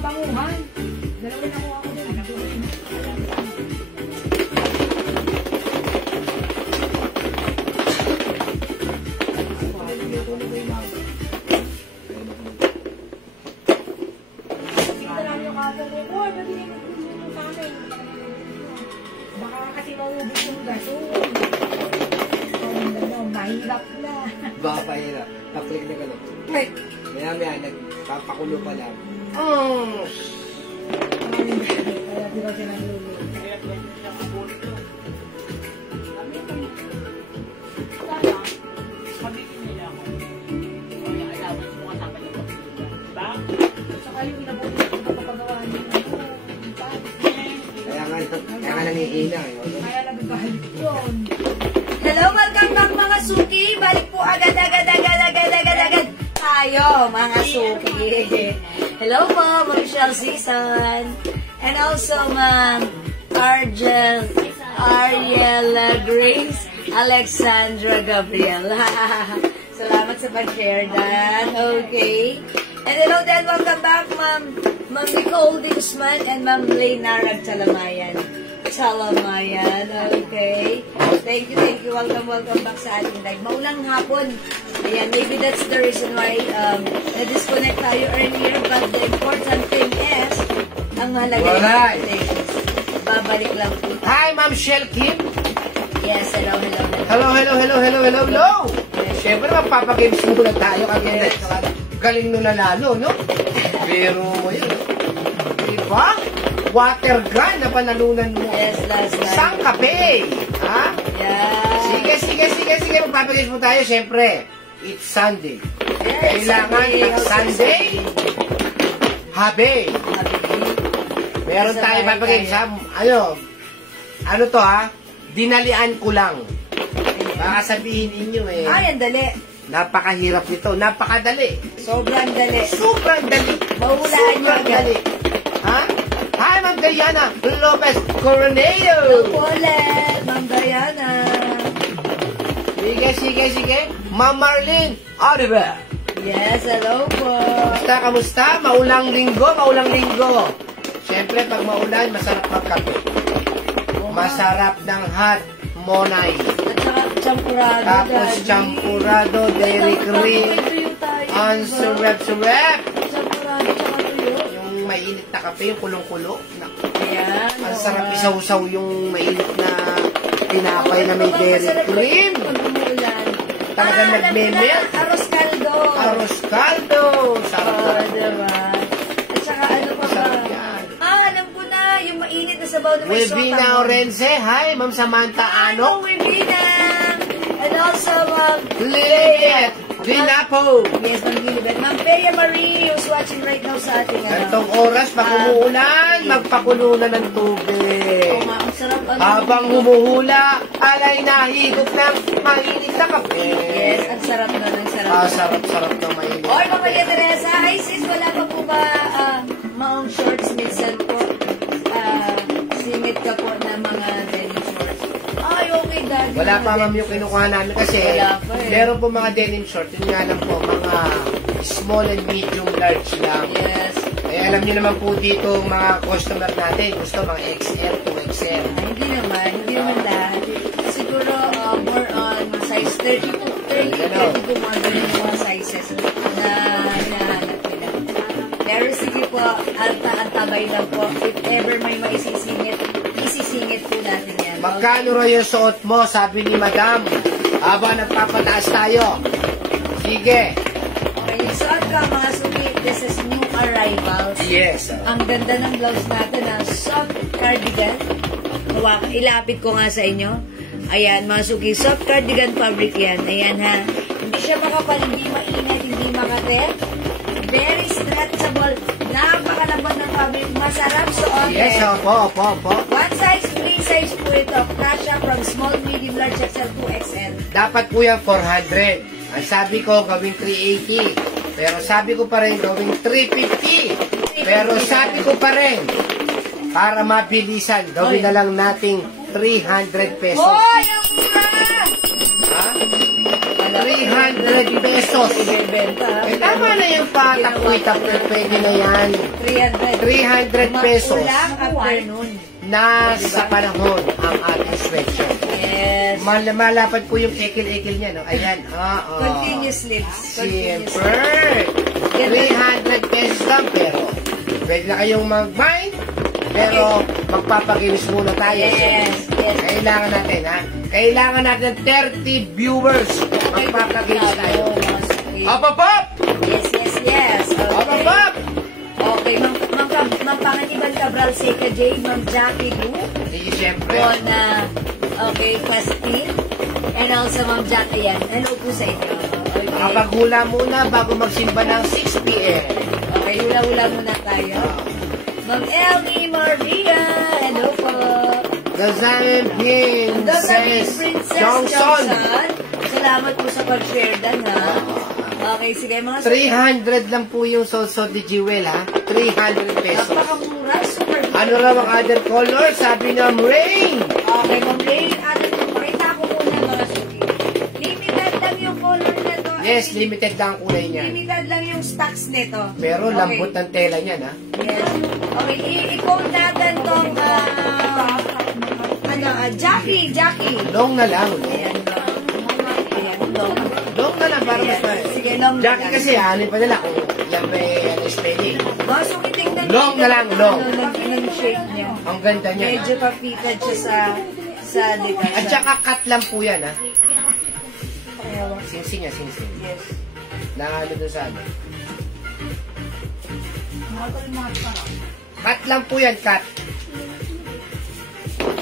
pabanguhan. Dalawin ako doon. Baka kasi maubos yung gasol. Mahirap na. Baka pahirap. Pa-click na gano'n. Click! Maya-maya, nagpapakulo pa lang. Oh! Kaya di ba siya naglulu? Saka yung inabuti ko kapagawa niya. Kaya nga nangiina. Kaya nagagalit yun. Hello, welcome back mga suki. Balik po agad tayo mga suki. Hello po, Ma'am Michelle Season. And also Ma'am Ariela Grace Alexandra Gabriel. Salamat sa pag-share dan. Okay. And hello then, welcome back Ma'am Nicole Dingsman and Ma'am Lena Ragtalamayan. Okay. Thank you. Welcome back sa ating live. Maulang hapon. Ayan, maybe that's the reason why na-disconnect tayo earlier, but the important thing is, ang mahalaga yung babalik lang po. Hi, Ma'am Shell Kim. Yes, hello. Hello. Siyempre, magpapagames muna tayo kasi galing nyo na lalo, no? Pero mo yun. Diba? Water gun na panalunan mo. Yes, last night. Isang kape. Ha? Yeah. Sige. Magpapagames mo tayo, siyempre. It's Sunday. Yes, Kailangan ng Sunday. Habe. Meron tayo papagames, ha? Ano to, ha? Dinalian ko lang. Baka sabihin ninyo, eh. Ay, ang dali. Napakahirap nito. Napakadali. Sobrang dali. Sobrang dali. Mahulaan nyo agad. Dali. Ha? Hi, Ma'am Diana Lopez Coroneo. Ulit, Ma'am Diana. Sige. Ma'am Marlene Oliver. Yes, hello po. Kamusta? Maulang linggo. Siyempre, pag maulan, masarap magkape. Masarap ng hot monay. At saka champurado. Tapos champurado, dairy cream, ang surep. Champurado, tsaka tuyo. Yung mainit na kape, yung kulong-kulo. Ayan. Ang sarap isaw-saw yung mainit na tinapay na may dairy cream. Talagang nagme-melt. Arroz caldo. Sarap. Diba? At saka ano pa ba? Alam ko na. Yung mainit na sabaw na may sota. Webina Orense. Hi, Ma'am Samantha Ano. Webina. And also, Lilibet Dinapo. Yes, Ma'am Lilibet. Ma'am Bea Marie, who's watching right now sa ating Gantong oras, pag umuulan, magpakulo na ng tubig. Ang sarap. Habang humuhula, alay nahigop ng mainit na kape. Yes, ang sarap na. Sarap ng mainit. Oy, Mama Maria Teresa. Hi, sis. Wala pa po ba maong shorts minsan po? Singit ka po na mga denim shorts. Ay, okay, Daddy. Wala pa, ma'am, yung kinukuha namin kasi meron po mga denim shorts. Yun nga lang po, mga small and medium large lang. Yes. Eh, alam niyo naman po dito mga customer natin, gusto mga XL, 2XL. Hindi naman lahat. Siguro more on size 30 po. 30 po mga ganun mga sizes na hinahanap nila. Pero sige po, antabay lang po. If ever may isisingit po natin yan. Magkano ro yung suot mo, sabi ni Madam, habang nagpapataas tayo. Sige. Okay, yung suot ka mga suki, this is new arrivals. Yes. Ang ganda ng blouse natin, soft cardigan. Ilapit ko nga sa inyo. Ayan, mga suki, soft cardigan fabric yan. Ayan ha. Hindi siya makapal, hindi mainit, hindi makatet. Very stretchable. Napakalambot ng fabric. Masarap suot. Yes, opo. One size, free size po ito. Kasha from small, medium, large, XL, 2XL. Dapat po yan 400. Ang sabi ko, gawing 380. Pero sabi ko pa rin, gawing 350. Pero sabi ko pa rin, para mabilisan, gawin na lang nating 300 pesos. Hoy, ang mura! Ha? 300 pesos. Ibebenta, ha? Eh, tama na yung patakoy-takoy. Pwede na yan. 300. 300 pesos. Ulang afternoon. Nasa panahon ang ating sweatshirt. Yes. Malapad po yung ekil-ekil niya, no? Ayan. Continuous lips. Siyempre. 300 pesos lang, pero pwede na kayong mag-bind, pero magpapagames muna tayo. Yes. Kailangan natin, ha? Kailangan natin 30 viewers. Magpapagames tayo. Up, up, up! Yes. Up, up, up! Okay, Ma'am Panganiban Cabral Seca J, Ma'am Jackie Lu, Sige, siyempre. okay, Pastin, and also Ma'am Jackie yan. Hello po sa inyo. Okay. Makapaghula muna bago magsimba ng 6 p.m. Okay, hula-hula muna tayo. Ma'am Elmi Maria, hello po. Gazamin Princess Johnson. Salamat po sa pag-share dan, ha. Okay, sige, mga 300 lang po yung sosod ni Jewel, ha? 300 pesos. napakamura, super good. Ano raw ang other color? Sabi ng Rain. Okay, Ma'am Rain, pakita ko muna mga suki. Limited lang yung color na to. Yes, limited lang ang kulay niya. Limited lang yung stocks nito. Pero Okay. lambot ng tela niyan, ha? Yes. Okay, i-code natin tong, Jackie. Long na lang. Ayan, long. Long na lang para mas tayo. Sige, long na Jackie lang. kasi, ano pa nila kung yan may spelling. Mga suki, tingnan Long na lang, long. Ng shape niya. Ang ganda niya. Medyo pa-fitted siya sa likod. At saka cut lang po yan, ha? Ayaw. Sing-sing, ha? Sing-sing. Yes. Nakano doon sa ano. Cut lang po yan, cut.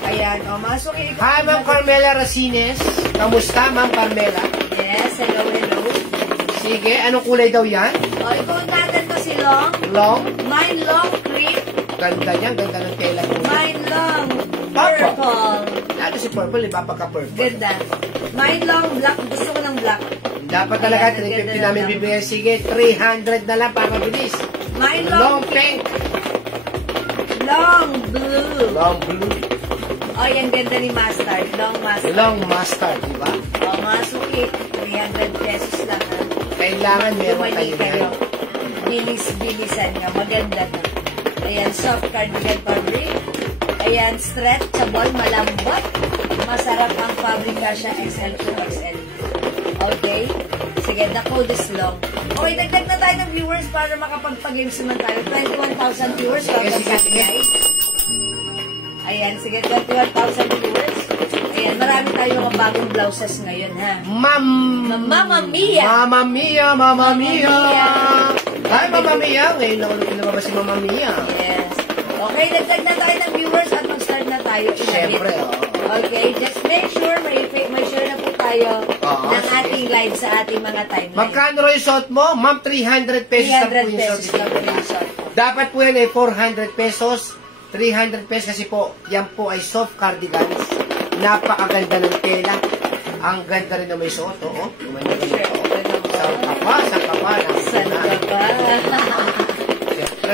Ayan, mga suki. Hi, Ma'am Carmela Racines. Kamusta, Ma'am Carmela? Yes, hello. Sige, anong kulay daw yan? O, i-code natin to si Long. Long? Mine long cream. Ganda niya, ganda ng tela po. Mine long purple. Lalo si purple, iba pagka-purple. Ganda. Mine long black. Gusto ko ng black. Dapat talaga, Ayan, 350 namin ganda. bibigyan. Sige, 300 na lang para mabilis. Mine Long long pink. Long blue. Long blue. O, yan ganda ni Mustard. Long Mustard. Long mustard, di ba? O, mga suki. 300 pesos lang, ha. Kailangan meron Bumalik kayo yan. Bilis-bilisan nga. Maganda na. Ayan, soft cardigan fabric. Ayan, stretchable, malambot. Masarap ang fabric siya, XL to XL. Okay? Sige, the code is long. Okay, dagdag na tayo ng viewers para makapagpag-games naman tayo. 21,000 viewers. Welcome sa atin, guys. Ayan, sige, 21,000 viewers. Ayan, marami tayo mga bagong blouses ngayon, ha? Mamma Mia! Mamma Mia, Mamma Mia! Mia. Hi, Mamma Mia! Ngayon lang ulit lumabas si Mamma Mia. Yes. Okay, dagdag na tayo ng viewers at mag-start na tayo. Siyempre, Okay, just make sure may share na po tayo Oo, ng sige. ating live sa ating mga timeline. Magkano raw yung suot mo? Ma'am, 300 pesos lang po 300 yung pesos suot. lang po yung shot. Dapat po yan ay 400 pesos. 300 pesos kasi po, yan po ay soft cardigans. Napakaganda ng tela. Ang ganda rin na may suot, oo. Saan ka pa? Saan ka ba?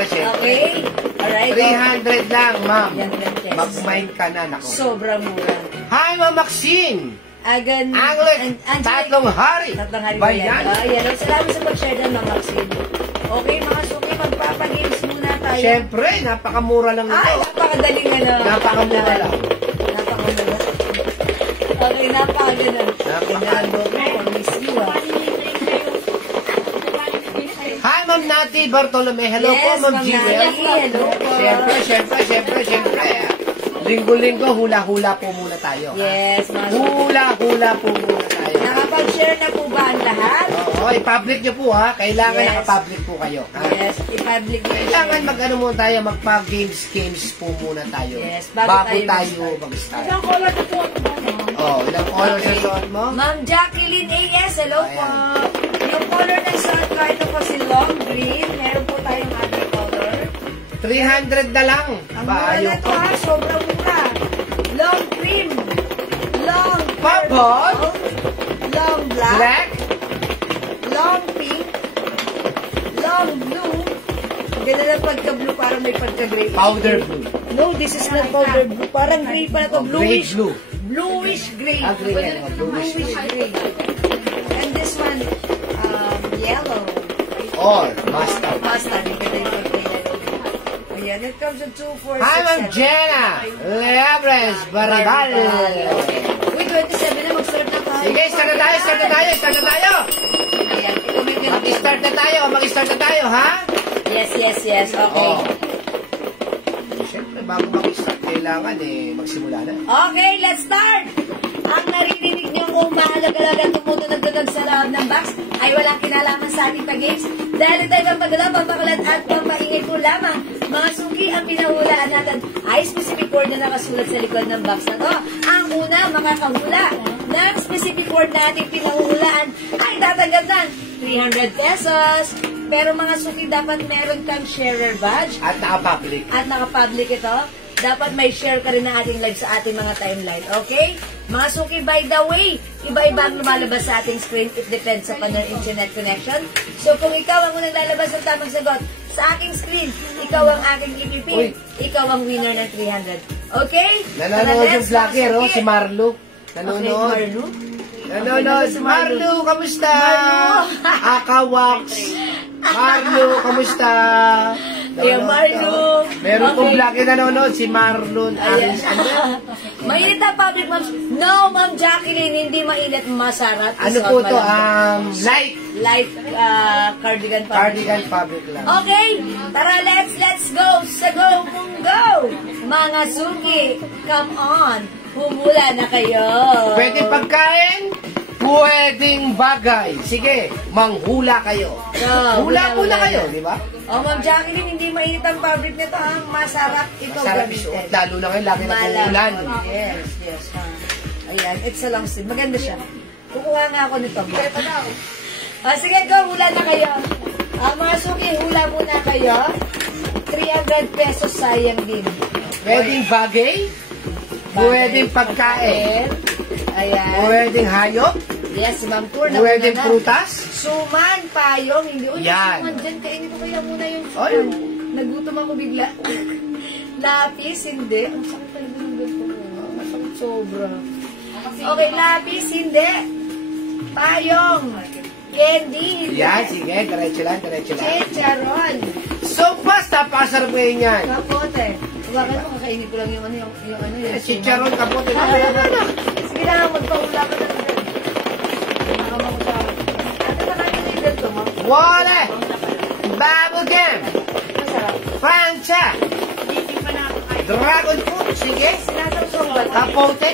Siyempre. Okay. Alright. 300 lang, ma'am. Yan, yes. Mag-mind ka na, nako. Sobrang mura. Hi, Ma'am Maxine! Anglet! Tatlong hari! Tatlong hari ba yan? Bayan! Yan. Salamat sa pag-share ng mga Maxine. Okay, mga suki, magpapagames muna tayo. Siyempre, napakamura lang Ay, ito. napakadaling ano. Napakamura lang. Napakamura. Okay, napakaganda. Napakaganda. Miss you, ah. Hi, Ma'am Nati Bartolome. Hello po, Yes, Ma'am Ma'am Jewel. Nati. Hello po. Siyempre. Linggo-linggo, hula-hula po muna tayo. Yes, mga suki. Hula-hula po muna tayo. Nakapag-share na po ba ang lahat? Oo, i-public nyo po ha. Kailangan Yes. naka-public po kayo. Ha? Yes, i-public na Kailangan mag-ano muna tayo, magpa-games po muna tayo. Yes, bago tayo tayo mag-start. Ilang color na po? Oh, ilang color sa suot mo? Ma'am Jacqueline A.S., hello po. Yung color ng short card ito po si Long Green. Meron po tayong other color. 300 na lang. Ang mura na ito ha, sobrang mura. Long cream. Long Purple. Long black. Black. Long pink. Long blue. Ganda na pagka-blue, parang may pagka-gray. Powder blue. No, this is not powder blue. Parang gray pala to. Bluish. Blue. Bluish gray. Gray. Bluish gray. And this one, yellow. Or mustard. Mustard. Ayan, it comes in 2, 4, 6, 7. Hi, Ma'am Jenna. Leabres, Baribal. Uy, 27 na, mag-start na tayo. Sige, start na tayo. Ayan, i-comment nyo. Mag-start na tayo, ha? Yes. Okay. Siyempre, bago mag-start, kailangan magsimula na. Okay, let's start! Ang naririnig niyo kung mahalaga-laga tumutunog sa loob ng box ay walang kinalaman sa ating pag-games dahil ito'y pampagalaw, pampakalat at pampaingay ko lamang. Mga suki, ang pinahulaan natin ay specific word na nakasulat sa likod ng box na to. Ang una, makakahula ng specific word na ating pinahulaan ay tatanggap ng 300 pesos. Pero mga suki, dapat meron kang sharer badge. At naka-public Ito. Dapat may share ka rin ng ating live sa ating mga timeline. Okay? Mga suki, by the way, iba-iba ang lumalabas sa ating screen. It depends sa your internet connection. So, kung ikaw ang unang lalabas ng tamang sagot sa aking screen, ikaw ang aking ipipin. Ikaw ang winner ng 300. Okay? Nanonood yung vlogger, si Marlo. Nanonood. Marlo, kamusta? Akawax. Marlo, kamusta? Marlo. Meron pong vlogger nanonood, si Marlon. Mainit na public, ma'am. No, Ma'am Jacqueline, hindi mainit, masarap. Ano po to? Light cardigan public. cardigan fabric lang. Okay, tara, let's go. Sa go. Mga suki, come on. Humula na kayo. Pwedeng pagkain, pwedeng bagay. Sige, manghula kayo. Hula muna kayo, di ba? Ma'am Jacqueline, hindi mainit ang fabric nito. Masarap ito Masarap gamitin. isuot. Lalo na kayo, laki na umulan. Yes. Ayan, it's a long sleeve. Maganda siya. Kukuha nga ako nito. Sige, go. Hula na kayo. Mga suki, hula muna kayo. 300 pesos sayang din. Pwedeng bagay, pwedeng pagkain, ayan. pwedeng hayop, Yes, Ma'am Tour. pwedeng prutas. Suman, payong, hindi. Uy, Yan. suman dyan. Kainin ko kaya muna yung Ay. suman. Nagutom ako bigla. Lapis, hindi. Ang sakit talaga ng ganito ko. Ang sakit sobra. Okay, lapis, hindi. Payong. Candy, hindi. Yan, sige, diretso lang. Chicharon. So, basta, napakasarap ngayon yan. Kapote. Huwakan mo, kakainin ko lang yung Chicharon, kapote. Sige na, magpahula ka na. Wala! Bubblegum! Pancha! Dragon fruit! Sige! Kapote!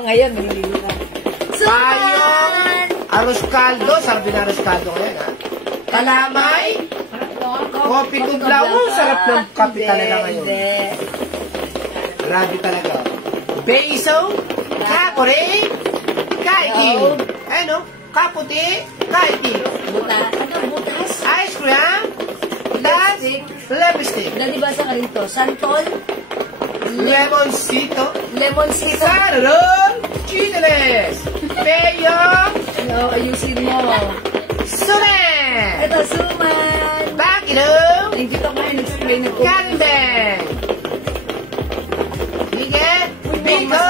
Ngayon, maliligo na. Payong! Arroz caldo! Sarap din arroz caldo ngayon, ha? Kalamay! Kopi tublaw! Sarap ng kape talaga ngayon. Grabe talaga. Beso! Kapore! Kaiti! Ano? Kaputi! Kaiti! Butas? Ice cream! Last! Lipstick! Nalibasa ka rin to. Santol? Lemoncito! Lemoncito? Sarong! Chineles! Peyo! No, ayusin mo. Suman! Ito, suman. Bakilong! Hindi ko ngayon nag-explain na ko. Kandeng! Sige! Bingo!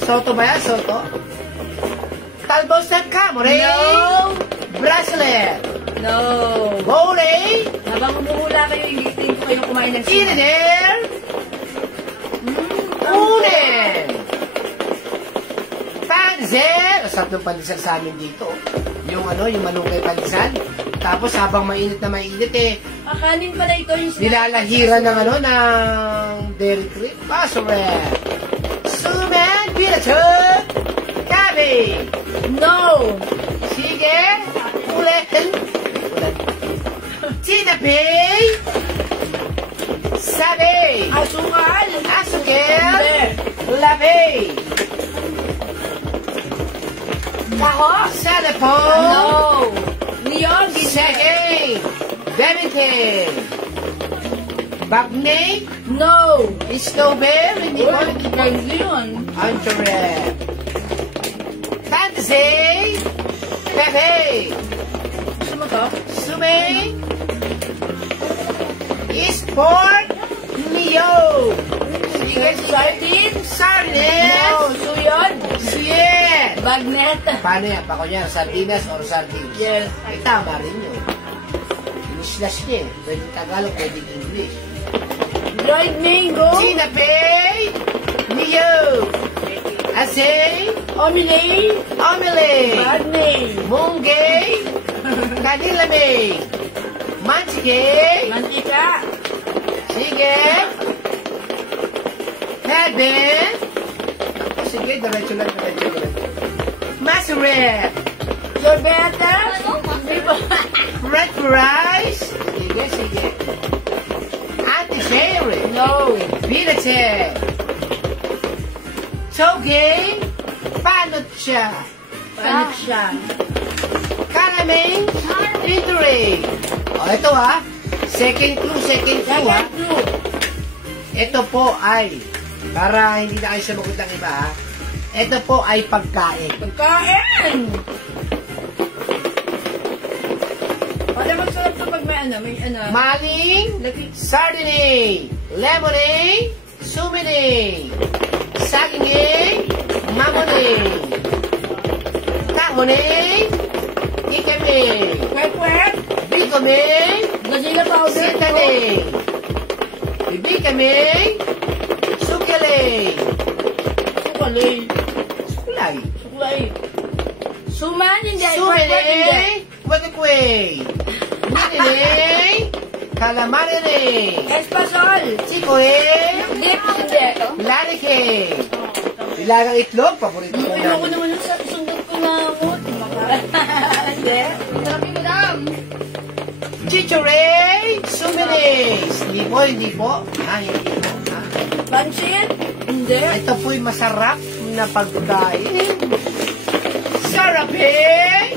Soto ba yan? Soto? Talbos ng kamore! No! Bracelet! No! Bowley! Habang umuhula kayo, ilitin ko kayo kumain ng suman. Ineder! Unen! Panzer! Sarap ng pandesal sa amin dito. Yung malunggay pandesal. Tapos habang mainit na mainit Kanin pala ito yung nilalahiran ng ng dairy cream. Basoret! Suman! Pinatug! Gabi! No! Sige! Ulen! Tinapay! Sabi! Asukal! Asukal! Labi! Taho! Salapon! No! Leon! Sige! Bennington! Bagney! No! Snowbear! Hindi ko Leon! Antoret! Fantasy! Pepe! Gusto mo to? Sume is pork Neo. Sige, Sardine? Sardines. No, suyod. Yes. Bagnet. Paano yan? Pako niya, sardinas or sardines? Yes. Ay, tama rin yun. Slash niya eh. Pwede Tagalog, pwede English. Dried mango. Sinape, Neo. Asay, Omelette. Omelette. Bagnet. Munggay, Kanilame. Manchike. Mantika. Sige. Heaven. Sige, diretso lang. Masaret. Sorbeta. Red rice. Sige. Anti-sherry. No. Pinate. Toge. Panot siya. Panik siya. Caramel. Pinture. O, ito ha. Second clue ha. Ito po ay, para hindi na kayo sumagot ng iba ha. Ito po ay pagkain. Pagkain! Pwede magsalap ito pag may ano. Maling, sardine, lemonade, sumine, saging, mamone, kahone, ikeme, Kwek-kwek. bigome, Gazilla powder. sitane, bibikame, sukele, Sukalay. sukulay, Suklay. Suman, hindi. Kwek-kwek, hindi. sumine, kwekwe, ninine, calamarine, Espasol. sikoe, Dip, hindi. larike, nilagang itlog, paborito ko Ayoko namin. naman yung sundot ko na ako. Hindi. Sabi mo dam. Chichore, sumines. Hindi po. Hindi po. Pansit? Hindi. Ito po'y masarap na pagkain. Sarap eh!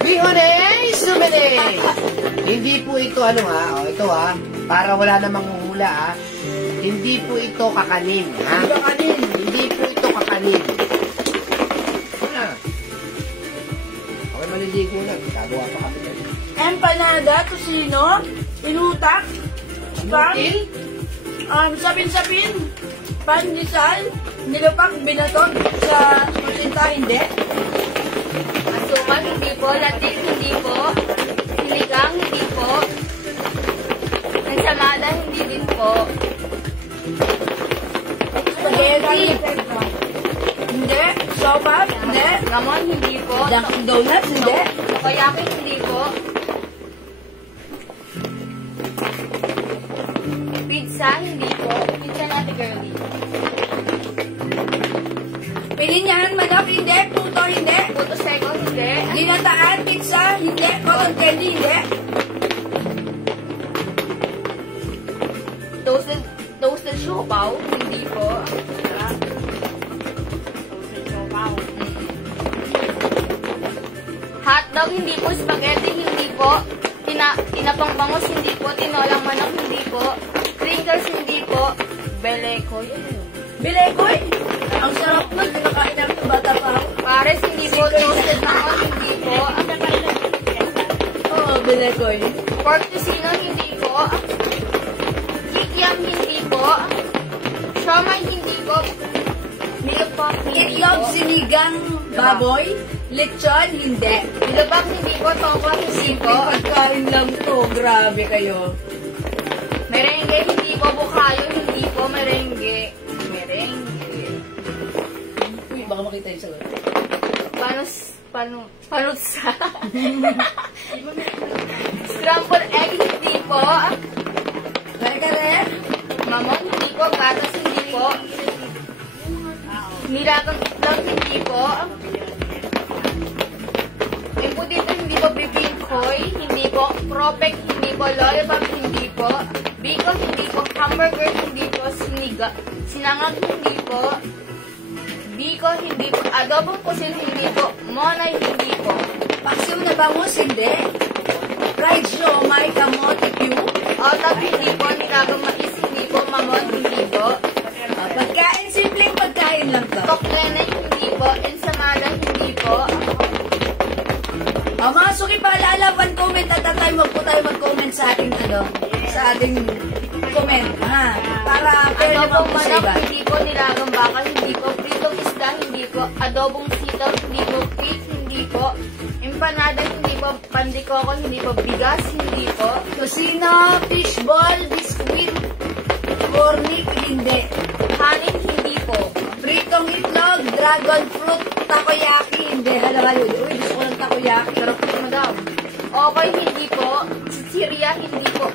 Bihone, sumines. Hindi po ito ito para wala namang hula Hindi po ito kakanin Hindi po ito kakanin. Okay, maliligo na. Gagawa pa kami dyan. Empanada, tosino, inutak, spam, Mutil? sapin-sapin, pandesal, nilupak, binatog sa kusinta, hindi. Asuman, hindi po. Latik, hindi po. Siligang, hindi po. Ensamada, hindi din po. Spaghetti, hindi. Sopa, hindi. Ramon, hindi po. Dunkin' Donuts, hindi. Takoyaki, hindi po. Pizza, hindi po. Pizza natin, girlie. Pilinyahan, manok, hindi. Puto, hindi. Puto seco, hindi. Ginataan, pizza, hindi. Cotton candy, hindi. Toasted siopaw, hindi po. Hotdog, hindi po. Spaghetti, hindi po. Tinapang bangus, hindi po. Tinolang manok, hindi po. Crinkles, hindi po. Belekoy. Bilekoy. Ang sarap nun. Pinakain namin ng bata pa ako. Pares, hindi po. Toasted manok, hindi po. Oo, bilekoy. Pork tocino, hindi po. Kikiam, hindi po. Siomay, hindi po. Milk pop, hindi Itlog, po. sinigang, baboy, lechon, hindi. Nilabak, hindi po. Tongkol, hindi po. Pagkain lang to. Grabe kayo. Merengue, hindi po. Bukayo, hindi po. Merengue. Merengue. Uy, baka makita yung sagot. Panutsa. Scrambled egg, hindi po. Kare-kare. Mamon, hindi po. Gatas, hindi po. Nilagang itlog, hindi po. Imputito, hindi po. Bibingkoy, hindi po. Propek, hindi po. Lollipop, hindi po. Biko, hindi po. Hamburger, hindi po. Sinangag, hindi po. Biko, hindi po. Adobong pusil, hindi po. Monay, hindi po. Paksiw na bangus, hindi. Fried siomay, kamote, cube. Otap, hindi po. Nilagang mais, hindi po. Mamon, hindi po. Pagkain, simpleng pagkain lang to. Toklene, hindi po. Ensamada, hindi po. Mga suki, paalala, one comment at a time. Huwag po tayo mag-comment sa ating, sa ating comment, ha? Para fair naman Adobong po sa manok, iba. hindi po. Nilagang baka, hindi po. Pritong isda, hindi po. Adobong sitaw, hindi po. Pit, hindi po. Empanada, hindi po. Pandikoko, hindi po. Bigas, hindi po. Kusina, fishball, biscuit, cornic, hindi. Hanin, hindi po. Pritong itlog, dragon fruit, takoyaki, hindi. Halo-halo. Uy, gusto ko ng takoyaki. Sarap po, madam. Okay, hindi po. Chichirya, hindi po.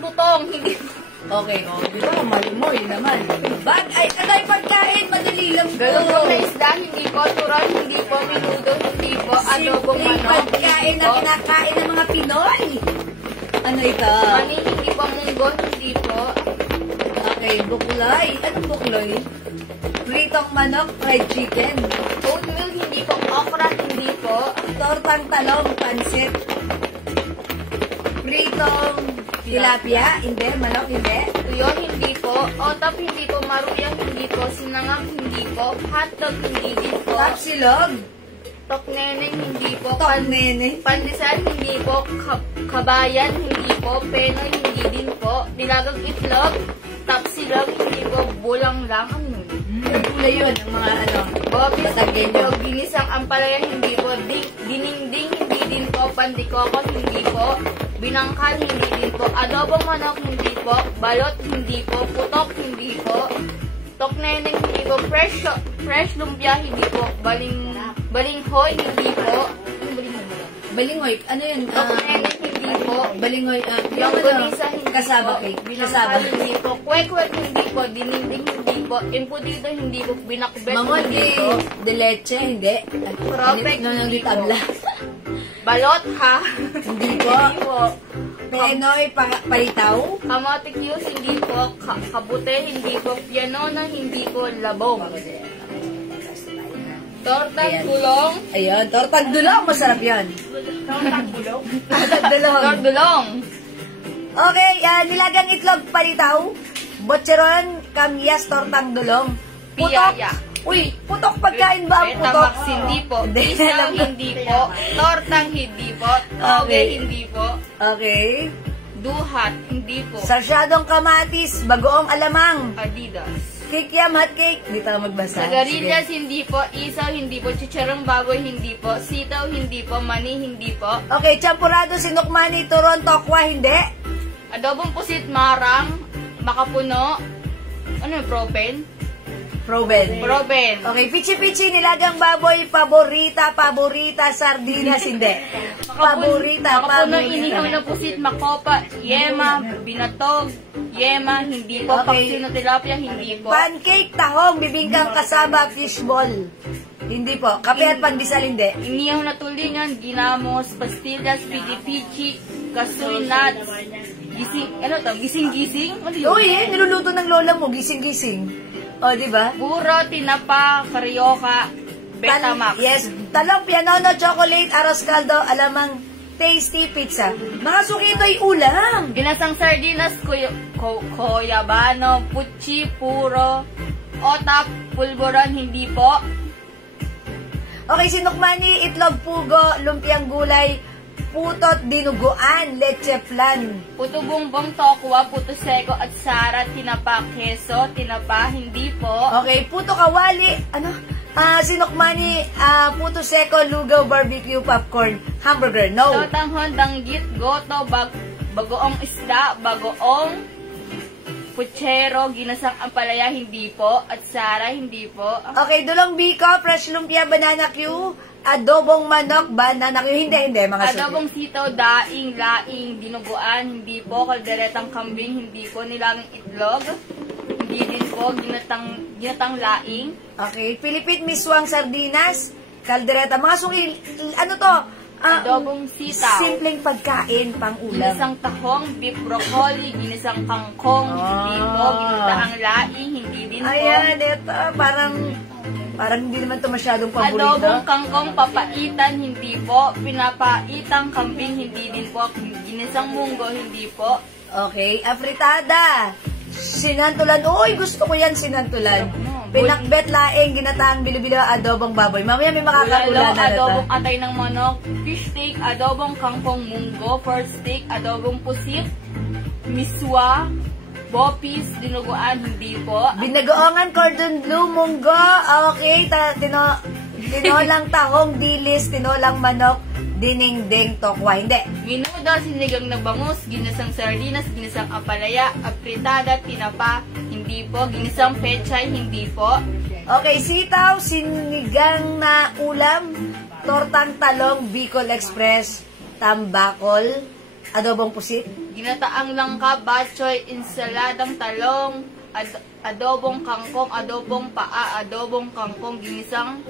Tutong, hindi po. Okay, di ba? Malimoy naman. Bag, ay, katay pagkain, madali lang po. Galong na isda, hindi po. Turon, hindi po. Menudo, hindi po. Adobong Simpleng manok, pagkain hindi na po. kinakain ng mga Pinoy. Ano ito? Mani, hindi po. Munggo, hindi po. Okay, buklay. Anong buklay? Pritong manok, fried chicken. Oatmeal, hindi po. Okra, hindi po. Tortang talong, pansit. Pritong tilapia, hindi. Manok, hindi. Tuyo, hindi po. Otap, hindi po. Maruyang, hindi po. Sinangak, hindi po. Hotdog, hindi din po. Tapsilog. Tokneneng, hindi po. Nene. Pandesal, hindi po. Kabayan, hindi po. Penoy, hindi din po. Nilagang itlog. Tapsilog, hindi po. Bulang lang. Ano yun? Kulay yun, ang mga Bobis, hindi Bataggenyo. po. Ginisang ampalaya, hindi po. Dininding, hindi din po. Pandikoko, hindi po. Binangkan, hindi din po. Adobong manok, hindi po. Balot, hindi po. Putok, hindi po. Tokneneng, hindi po. Fresh lumpia, hindi po. Balinghoy, hindi po. Ano balinghoy? Balingoy, ano yun? Tokneneng, hindi po. Balingoy, Yung gunisa, hindi kasaba po. cake. Binangkan, Kasaba. hindi po. Kwek-kwek, hindi po. Dininding, hindi po. Impudito, hindi po. Binakbet, Mangon hindi po. de leche, hindi. Propek, No, hindi po. tabla. Balot, ha? Hindi po. Hindi po. Penoy, palitaw. Kamote Q's, hindi po. Kabute, hindi po. Pianono, hindi po. Labong. Tortang Ayan. gulong. Ayun, tortang dulong. Masarap yan. Tortang gulong? Tortang dulong. Tortang gulong. Okay, nilagang itlog, palitaw. Botcheron, kamyas, tortang dulong. Putok. Piyaya. Uy, putok pagkain ba ang putok? Betamax, hindi po. Hindi. Isang, hindi po. Tortang, hindi po. Toge, Okay. hindi po. Okay. Duhat, hindi po. Sarsyadong kamatis, bagoong alamang. Adidas. Kikiam hot cake. Di tayo magbasa. Sigarilyas, hindi po. Isaw, hindi po. Chicharong baboy, hindi po. Sitaw, hindi po. Mani, hindi po. Sige. Okay, champurado, sinukmani, turon, tokwa, hindi. Adobong pusit, marang, makapuno. Ano yung propane? Proven. Proben. Okay, pichi-pichi, nilagang baboy, paborita, sardinas, hindi. Paborita, Makapuno, inihaw na paborita. pusit, makopa, yema, binatog, yema, hindi po. Okay. Paksino tilapia, hindi po. Pancake, tahong, bibingkang kasama, fishball. Hindi po. Kape at pandesal, hindi. Inihaw na tulingan, ginamos, pastillas, pichi-pichi, kasoy nuts, gising, ano to, gising-gising? Ano yun? Uy, niluluto ng lola mo, gising-gising. O, di ba? Buro, tinapa, karyoka, Betamax. Yes. Talong, pianono, chocolate, arroz caldo, alamang tasty pizza. Mga suki, ito'y ulam. Ginasang sardinas, koyabano, puchi, puro, otap, pulboran, hindi po. Okay, sinukmani, itlog, pugo, lumpiang gulay, putot, dinuguan, leche flan. Puto bumbong, tokwa, puto seko at sara, tinapa, keso, tinapa, hindi po. Okay, puto kawali, sinukmani, puto seko, lugaw, barbecue, popcorn, hamburger, no. Totanghon, danggit, goto, bagoong isda, bagoong puchero, ginasang ampalaya, hindi po. At sara, hindi po. Okay, dulong biko, fresh lumpia, banana Q, adobong manok, banana Q, hindi, mga suki. Adobong sitaw, daing, laing, dinuguan, hindi po. Kalderetang kambing, hindi po. Nilagang itlog, hindi din po. Ginatang laing. Okay, Pilipit miswang sardinas, kaldereta, mga suki, ano to? Adobong sitaw. Simpleng pagkain, pang ulam. Ginisang tahong, beef broccoli, ginisang kangkong, hindi po. Ginataang laing, hindi din po. Ayan, ito, parang hindi naman to masyadong paborito. Adobong kangkong, papaitan, hindi po. Pinapaitang kambing, hindi din po. Ginisang munggo, hindi po. Okay, afritada. Sinantulan. Uy, gusto ko yan, sinantulan. Pinakbet laing, ginataang bilo-bilo, adobong baboy. Mamaya may makakaula Bulalo, na adobong atay ng manok, fish steak, adobong kangkong munggo, pork steak, adobong pusit, miswa, bopis, dinuguan, hindi po. Binagoongan, cordon bleu, munggo. Okay, tinolang tahong, dilis, tinolang manok, dinengdeng, tokwa. Hindi. Minuda, sinigang na bangus, ginisang sardinas, ginisang apalaya, apritada, tinapa, hindi po. Ginisang pechay, hindi po. Okay, sitaw, sinigang na ulam, tortang talong, Bicol Express, tambakol, adobong pusit. Ginataang langka, batchoy, insaladang talong, adobong kangkong, adobong paa, adobong kangkong, ginisang.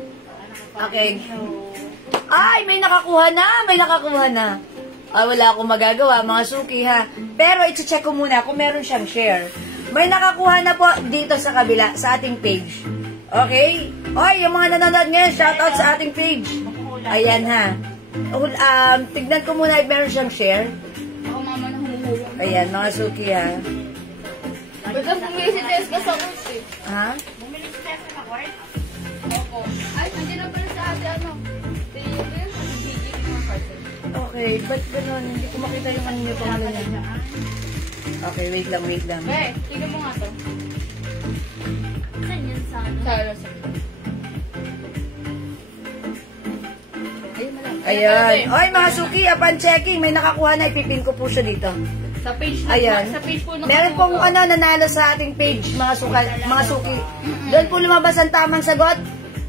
Okay. Ay, may nakakuha na. Ay, wala akong magagawa, mga suki ha. Pero i-check ko muna kung meron siyang share. May nakakuha na po dito sa kabila, sa ating page. Okay? Oy, yung mga nanonood ngayon, shoutout sa ating page. Ayan ha. Tignan ko muna if meron siyang share. Ako mama na humuhulong. Ayan, mga suki ha. Ba't ang bumili si Tesca sa course eh? Ha? Bumili si Tessa na court? Opo. Ay, nandiyan na pala sa ate ano. Tingin ko yun, nag-gigit yung parcel. Okay, ba't ganun? Hindi ko makita yung ano yung pangalan niya. Okay, wait lang. Be, tingnan mo nga to. Saan yun sa ano? Sa Rosa. Ayun na lang. Ayan. Oy, mga suki, upon checking, may nakakuha na, ipipin ko po siya dito. Sa page na, Ayan. sa page po nung Meron pong nanalo sa ating page, mga suki. Doon po lumabas ang tamang sagot.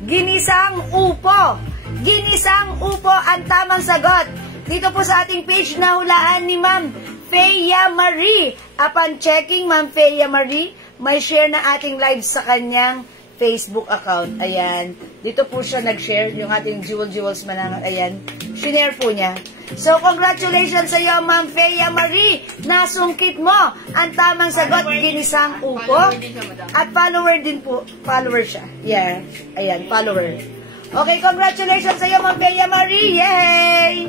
Ginisang upo. Ginisang upo ang tamang sagot. Dito po sa ating page, nahulaan ni Ma'am Feya Marie. Upon checking, Ma'am Feya Marie, may share na ating live sa kanyang Facebook account. Ayan. Dito po siya nag-share, yung ating Jewels Manangat. Ayan. Shinare po niya. So, congratulations sa iyo, Ma'am Feya Marie. Nasungkit mo ang tamang sagot, ginisang upo. At follower din po. Follower siya. Yeah. Ayan, follower. Okay, congratulations sa iyo, Ma'am Feya Marie. Yay!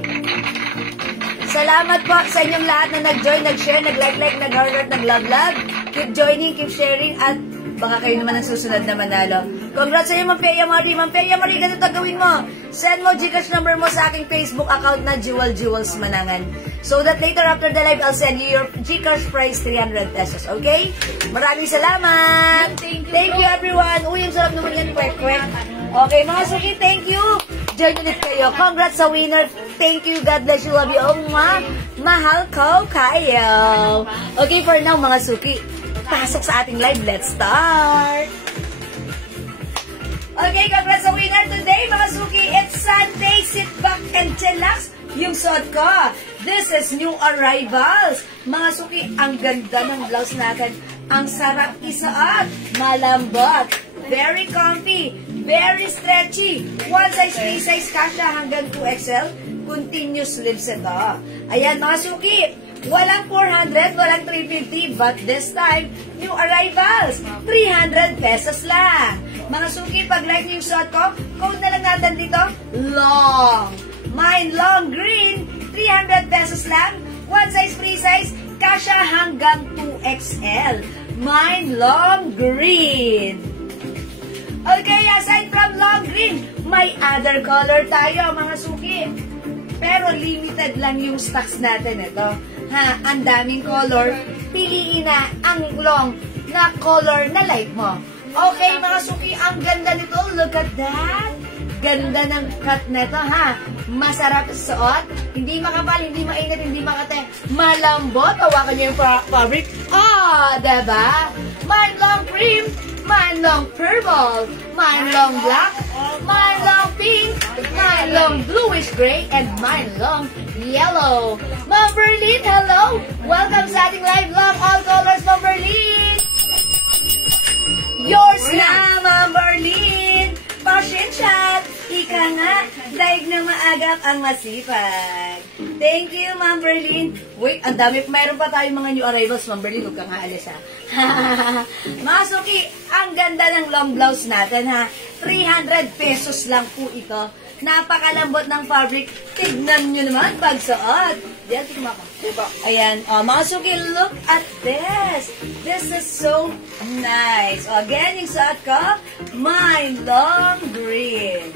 Salamat po sa inyong lahat na nag-join, nag-share, nag-like, nag-heart, nag-love. Keep joining, keep sharing, at baka kayo naman ang susunod na manalo. Congrats sa iyo, Ma'am Feya Marie. Ma'am Feya Marie, ganito gawin mo. Send mo Gcash number mo sa aking Facebook account na Jewels Manangan. So that later after the live, I'll send you your Gcash prize 300 pesos. Okay? Maraming salamat. Thank you everyone. Uy, ang sarap naman yan. Kwek-kwek. Okay, mga suki, thank you. Join ulit kayo. Congrats sa winner. Thank you. God bless you. Love you. Oh, mahal ko kayo. Okay, for now, mga suki, pasok sa ating live. Let's start. Okay, congrats sa winner today, mga suki. It's Sunday. Sit back and chillax. Yung suot ko. This is new arrivals. Mga suki, ang ganda ng blouse natin. Ang sarap isuot. Malambot. Very comfy. Very stretchy. One size, three size, kasha hanggang 2XL. Continuous sleeves ito. Ayan, mga suki. Walang 400, walang 350, but this time, new arrivals, 300 pesos lang. Mga suki, pag like niyo yung suot ko, code na lang natin dito, long. Mine long green, 300 pesos lang. One size, free size, kasha hanggang 2XL. Mine long green. Okay, aside from long green, may other color tayo, mga suki. Pero limited lang yung stocks natin ito. Ha, ang daming color. Piliin na ang long na color na like mo. Okay, mga suki, ang ganda nito. Look at that. Ganda ng cut nito, ha. Masarap suot. Hindi makapal, hindi mainit, hindi makate. Malambot. Tawakan niyo yung fabric. Diba? Mine long cream. Mine long purple. Mine long black. Mine long pink. Mine long bluish gray. And mine long yellow. Ma'am Berlin, hello! Welcome sa ating live long all colors, Ma'am Berlin! Yours na, Ma'am Berlin! Pasensya! Ika nga, daig na maagap ang masipag. Thank you, Ma'am Berlin. Wait, ang dami. Mayroon pa tayong mga new arrivals, Ma'am Berlin. Huwag kang aalis, ha? Mga suki, ang ganda ng long blouse natin, ha? 300 pesos lang po ito. Napakalambot ng fabric. Tignan nyo naman pagsuot. Diyan, tignan ko. Ayan. Mga suki, look at this. This is so nice. Again, yung suot ko, my long green.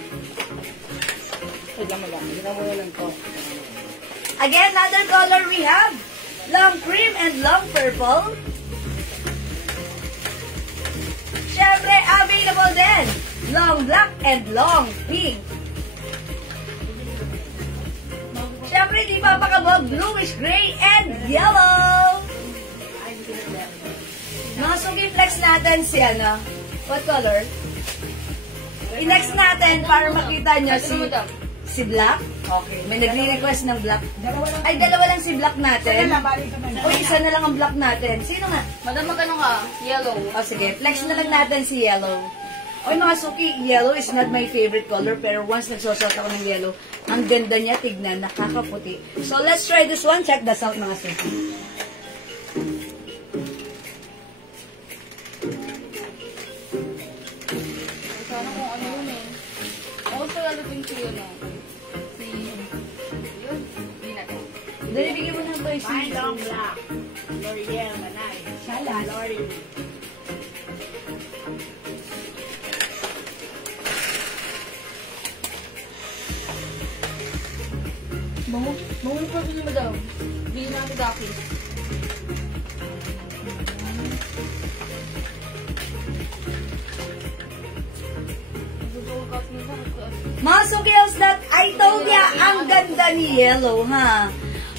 Again, another color we have. Long cream and long purple. Siyempre, available din. Long black and long pink. Siyempre, di pa pakabog, bluish gray and yellow. Mga suki, flex natin si ano. What color? I-next natin para makita nyo si black. Okay, may nagre-request ng black. Ay, dalawa lang si black natin. O, isa na lang ang black natin. Sino nga? Madam, magkano ka? Yellow. O, sige. Flex na lang natin si yellow. Oy, mga suki, yellow is not my favorite color, pero once nagsosot ako ng yellow, ang ganda niya, tignan, nakakaputi. So, let's try this one. Check this out, mga suki. Sana kung ano yun eh. Ako sa lalapin ko yun ah. Yun, hindi natin. Dali, bigyan mo ng toy si Long black. L'Oreal, manay. Shala, L'Oreal. Bangun pa rin madam. Hindi na ako daki. Mga sukils that I told ya, ang ganda ni yellow, ha?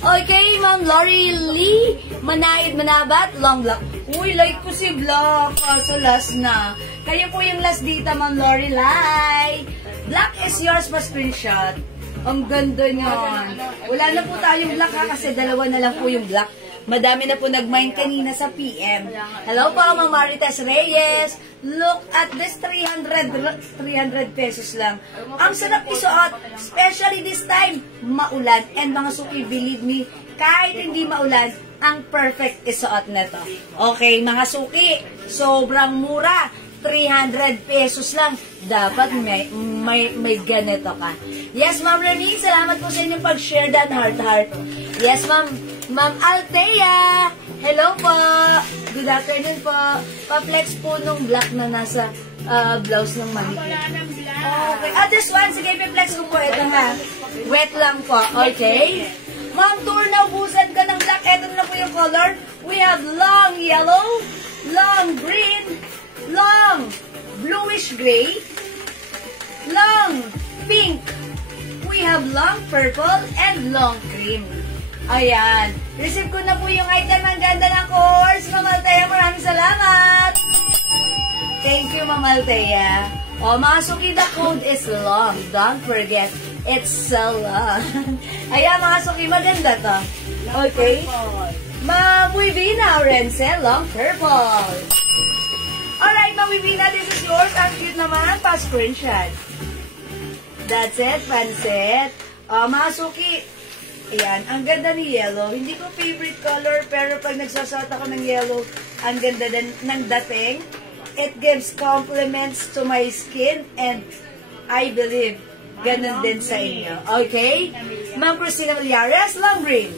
Okay, Ma'am Lori Lee, manahid, manabat, long black. Uy, like ko si Black, kaso last na. Kayo po yung last dito, Ma'am Lori Lee. Black is yours pa screenshot. Ang ganda niyan. Wala na po tayong black ha, kasi dalawa na lang po yung black. Madami na po nag-mine kanina sa PM. Hello po, Ma'am Marites Reyes. Look at this, 300 pesos lang. Ang sarap isuot, especially this time, maulan. And mga suki, believe me, kahit hindi maulan, ang perfect isuot na to. Okay, mga suki, sobrang mura. 300 pesos lang. Dapat may ganito ka. Yes, Ma'am Remy, salamat po sa inyong pag-share that heart. Yes, Ma'am Althea. Hello po. Good afternoon po. Pa-flex po nung black na nasa blouse ng maniki. Okay. This one, sige, pa-flex ko po. Ito ha. Wet lang po. Okay. Ma'am, tour na ubusan ka ng black. Ito na po yung color. We have long yellow, long green, long bluish gray, long pink. We have long purple and long cream. Ayan. Receive ko na po yung item. Ang ganda ng course. Ma'am Althea, maraming salamat. Thank you, Ma'am Althea. O, mga suki, the code is long. Don't forget, it's so long. Ayan, mga suki, maganda to. Okay? Ma'am Wivina, Renzel, long purple. Alright, Ma'am Wivina, this is yours. Ang cute naman. Pa-screenshot. That's it, pansit. Mga suki, ayan, ang ganda ni yellow. Hindi ko favorite color, pero pag nagsasot ako ng yellow, ang ganda din ng dating. It gives compliments to my skin, and I believe, ganun din sa inyo. Okay? Ma'am Christina Villarez, long green.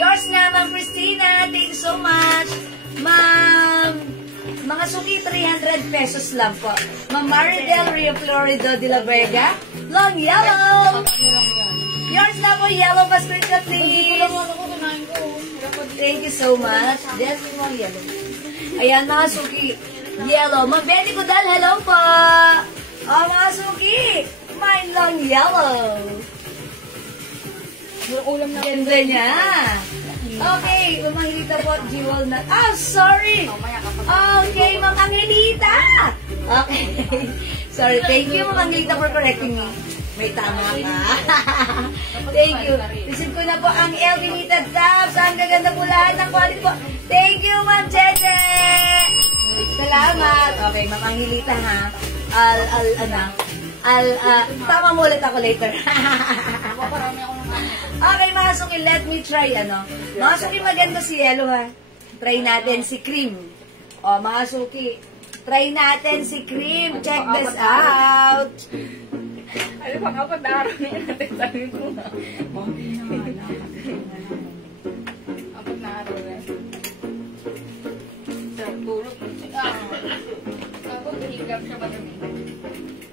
Yours na, Ma'am Christina. Thank you so much. Ma'am, mga suki, 300 pesos lang po. Ma'am Maridel Rio Florida de la Vega, long yellow. Yours na po, yellow pa screenshot, please. Thank you so much. Yes, mo yellow. Ayan, mga suki, yellow. Ma'am Benny Kudal, hello po. Mga suki, mine long yellow. Ganda niya. Okay, Ma'am Angelita po, jewel na. Sorry. Okay, Ma'am Angelita. Okay. Sorry, thank you, Ma'am Angelita, for correcting me. May tama ka. Thank you. Receive ko na po ang LV Knitted Tabs. Ang gaganda po lahat ng quality po. Thank you, Ma'am Cheche. Salamat. Okay, Ma'am Angelita ha. Tama mo ulit ako later. Okay, mga suki, let me try, Mga suki, maganda si yellow, ha. Try natin si cream. Mga suki, try natin si cream. Check this out. Ano pa nga pa araw na yun natin sabi ko nga. Apat na araw na. Sa tulog. Ako, kahigap siya ba namin?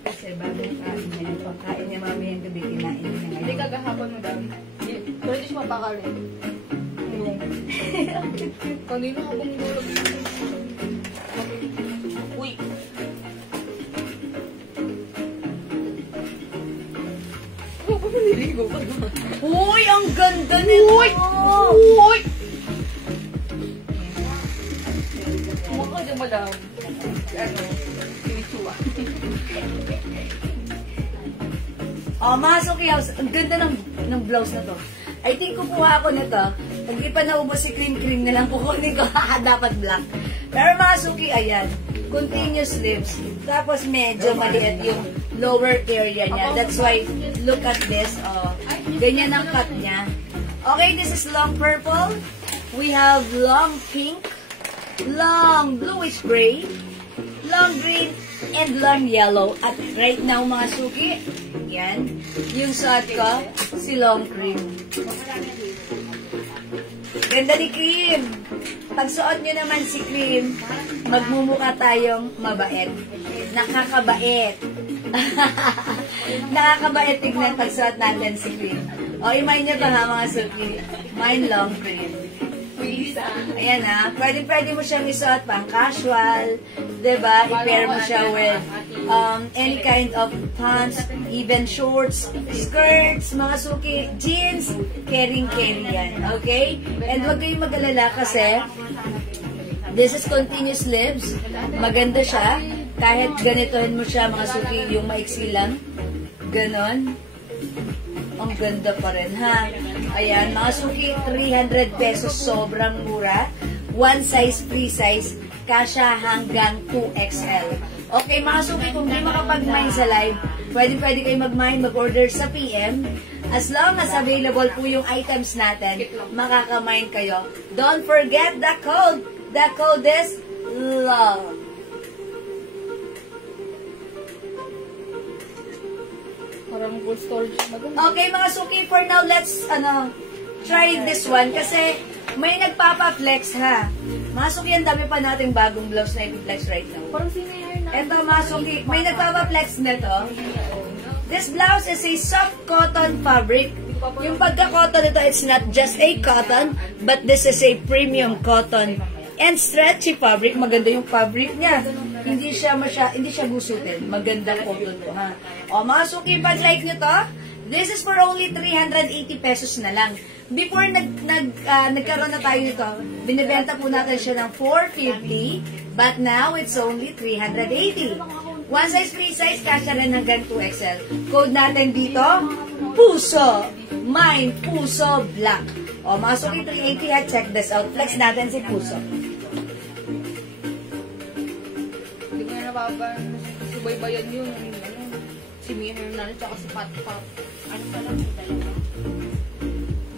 Kasi bagong kain niya. Yung pagkain niya mami yung gabi kinain niya Hindi ngayon. kagahapon mo daw. Pero di siya mapakalit. Kanina ako bumulog. Uy. Ako niligo pa naman. Uy, ang ganda nito! Uy! Mukha dyan madam. Ano? Sinisuwa. Oh, masok house. Ang ganda ng blouse na to. I think kukuha ako nito. Pag di pa naubos si cream na lang kukunin ko. Dapat black. Pero masuki, ayan. Continuous sleeves. Tapos medyo maliit yung lower area niya. That's why, look at this. Oh, ganyan ang cut niya. Okay, this is long purple. We have long pink, long bluish gray, long green, and long yellow. At right now, mga suki, yan, yung suot ko, si long cream. Ganda ni Cream. Pag suot nyo naman si Cream, magmumukha tayong mabait. Nakakabait. Nakakabait tignan pag suot natin si Cream. O, imay nyo ba ha mga suki? Mine long Cream. Ayan ha, pwede mo siyang isuot pang casual, diba? I-pair mo siya with any kind of pants, even shorts, skirts, mga suki, jeans, carry yan, okay? And huwag kayong mag-alala kasi this is continuous sleeves, maganda siya, kahit ganitohin mo siya mga suki, yung maiksi lang, ganon. Ang ganda pa rin, ha? Ayan, mga suki, 300 pesos, sobrang mura. One size, free size, kasya hanggang 2XL. Okay, mga suki, kung di makapag-mine sa live, pwede kayo mag-mine, mag-order sa PM. As long as available po yung items natin, makaka-mine kayo. Don't forget the code. The code is LOVE. Parang full storage na maganda. Okay, mga suki, for now, let's, try this one. Kasi, may nagpapa-flex, ha? Mga suki, ang dami pa nating bagong blouse na i-flex right now. Parang senior na. Eto, mga suki, may nagpapa-flex na to. This blouse is a soft cotton fabric. Yung pagka-cotton nito, it's not just a cotton, but this is a premium cotton. And stretchy fabric, maganda yung fabric niya. Hindi siya gusutin. Maganda cotton to, ha? O, mga suki, pag like nyo to, this is for only 380 pesos na lang. Before nagkaroon na tayo nito, binibenta po natin siya ng 450, but now it's only 380. One size, free size, kasya rin hanggang 2XL. Code natin dito, PUSO. Mine, PUSO Black. O, mga suki, 380 ha, check this out. Flex natin si PUSO. Hindi ko na nababan. Subaybayan yun. Si Mia Hernandez tsaka si Pat. Ano pa lang?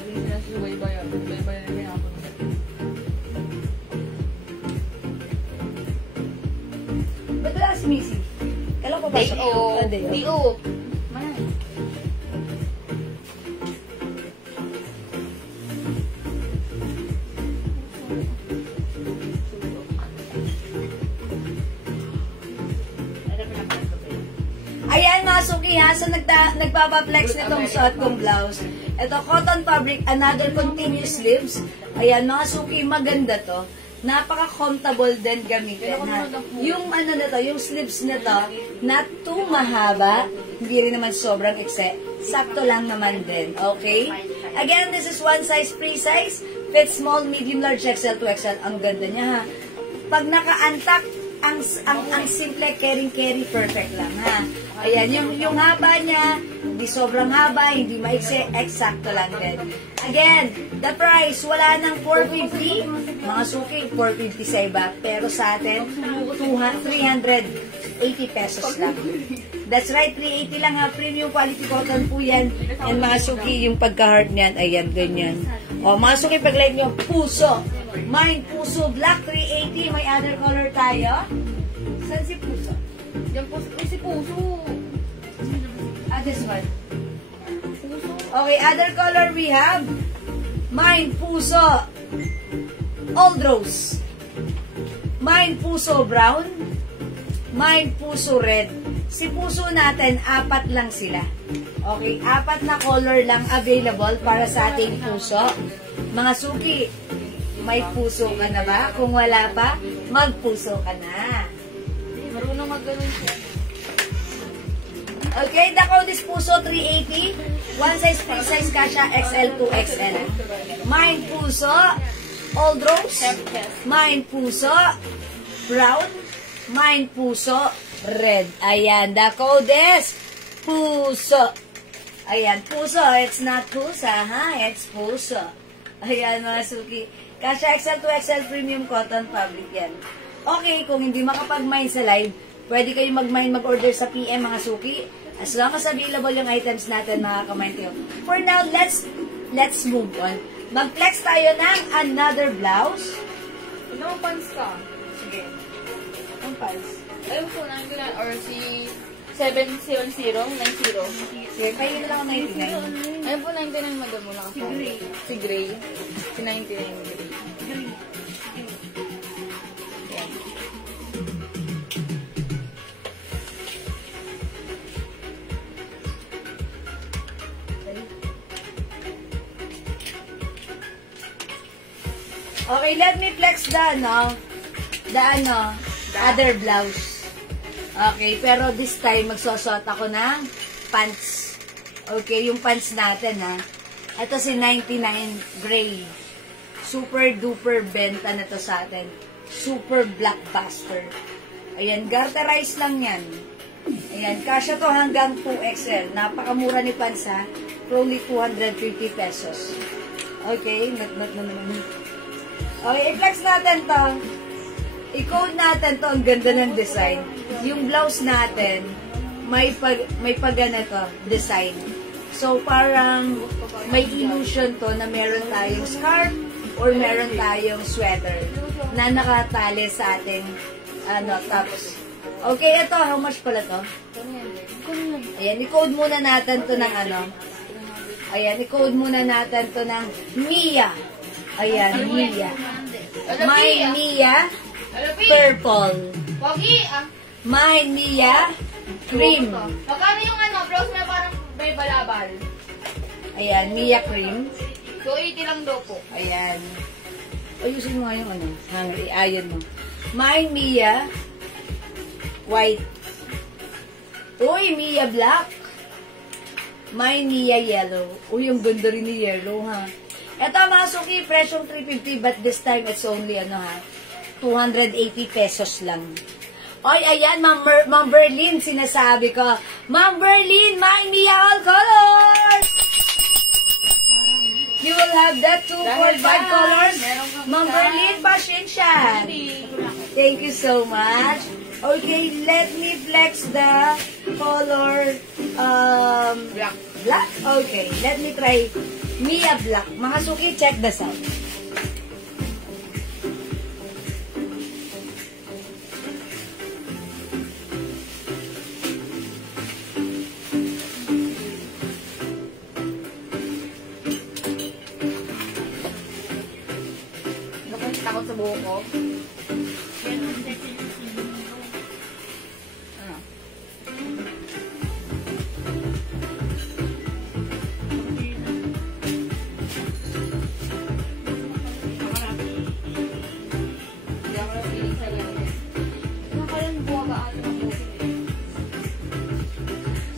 Hindi na subaybayan. Subaybayan na rin ako. Ba't wala si Missy? Kailan ko ba siya? Day off. Man. Ayan mga suki ha, so nagpapaplex nitong suot kong blouse. Ito, cotton fabric, another continuous sleeves. Ayan mga suki, maganda to. Napaka-comfortable din gamitin ha. Yung ano na to, yung sleeves na to, not too mahaba, hindi rin naman sobrang ekse. Sakto lang naman din, okay? Again, this is one size, free size. Fits small, medium, large, XL to XL. Ang ganda niya ha. Pag naka-antak, ang simple carry, perfect lang ha. Ayan, yung haba niya, hindi sobrang haba, hindi maiksi, eksakto lang din. Again, the price, wala nang 450, mga suki, 450 sa iba, pero sa atin, 380 pesos lang. That's right, 380 lang ha, premium quality cotton po yan, and mga suki, yung pagka-hard niyan, ayan, ganyan. O, mga suki, pag-like nyo, PUSO. Mine, PUSO Black, 380, may other color tayo. Saan si PUSO? Diyan po, si Puso. this one? Okay, other color we have Mine Puso Old Rose, Mine Puso Brown, Mine Puso Red. Si Puso natin, 4 lang sila. Okay, 4 na color lang available para sa ating puso. Mga suki, may puso ka na ba? Kung wala pa, magpuso ka na. Marunong mag-ganun siya. Okay, the code is Puso 380. One size, free size kasha, XL to XL. Mine Puso Old Rose, Mine Puso Brown, Mine Puso Red. Ayan, the code is Puso. Ayan, Puso. It's not Pusa, ha? It's Puso. Ayan, mga suki. Kasha XL to XL premium cotton fabric yan. Okay, kung hindi makapag-mine sa live, pwede kayo mag-mine, mag-order sa PM, mga suki. As long as available yung items natin, makaka-mine kayo. For now, let's move on. Mag-flex tayo ng another blouse. Ano ang pants ka? Sige. Ang pants. Ayun po, nandiyan or si 77090. Sige, pahin na lang ako 99. Ayun po, 99 madam mo lang. Si Gray. Si Gray. Si 99 Gray. Yan. Okay, let me flex the other blouse. Okay, pero this time, magsosot ako ng pants. Okay, yung pants natin, ha. Ito si 99 Gray. Super duper benta na to sa atin. Super blockbuster. Ayan, garterize lang yan. Ayan, kasya to hanggang 2XL. Napakamura ni pants, ha. For only 250 pesos. Okay, not naman. Okay, i-flex natin to. I-code natin to. Ang ganda ng design. Yung blouse natin, may ganito design. So, parang may illusion to na meron tayong scarf or meron tayong sweater na nakatali sa ating tapos. Okay, ito. How much pala to? Ayan, i-code muna natin to ng Ayan, i-code muna natin to ng Mia. Ayan, Mia. My Mia Purple. Pogi, My Mia Cream. Magkano yung blouse na parang may balabal? Ayan, Mia Cream. So, 80 lang daw po. Ayan. Ayusin mo nga yung hanger. Iayon mo. My Mia White. Uy, Mia Black. My Mia Yellow. Uy, yung ganda rin ni Yellow, ha. Ito, mga suki, presyong 350, but this time, it's only, 280 pesos lang. Oy, ayan, Ma'am Berlin, sinasabi ko. Ma'am Berlin, my Mia all colors! You will have that 245 colors. Ma'am Berlin, pasensya. Thank you so much. Okay, let me flex the color, black. Okay, let me try Mia Black. Mga suki, check this out. Takot sa buhok ko.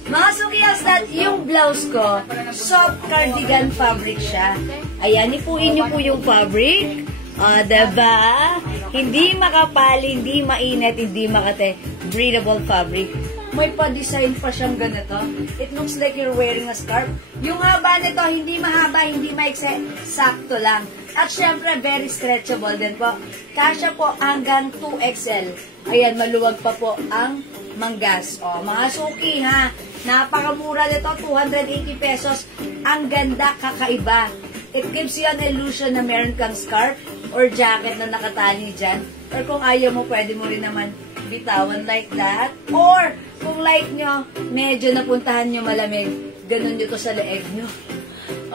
Mga sukiyas, that yung blouse ko, soft cardigan fabric siya. Ayan, ipuin niyo po yung fabric. Diba? Hindi makapal, hindi mainit, hindi makate. Breathable fabric. May pa-design pa siyang ganito. It looks like you're wearing a scarf. Yung haba nito, hindi mahaba, hindi maikse. Sakto lang. At syempre, very stretchable din po. Kasya po hanggang 2XL. Ayan, maluwag pa po ang manggas. O, mga suki, ha? Napakamura nito, 280 pesos. Ang ganda, kakaiba. It gives you an illusion na meron kang scarf or jacket na nakatali dyan. Or kung ayaw mo, pwede mo rin naman bitawan like that. Or, kung like nyo, medyo napuntahan nyo malamig, ganun nyo to sa leeg nyo.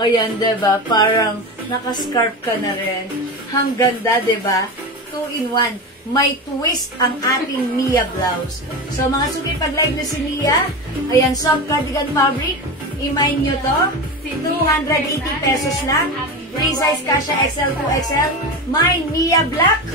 Ayan, diba? Parang nakascarf ka na rin. Ang ganda, diba? 2-in-1. May twist ang ating Mia blouse. So, mga suki, pag live na si Mia, ayan, soft cardigan fabric. Imayin nyo to. 280 pesos lang. Free size kasha XL to XL. May Mia black.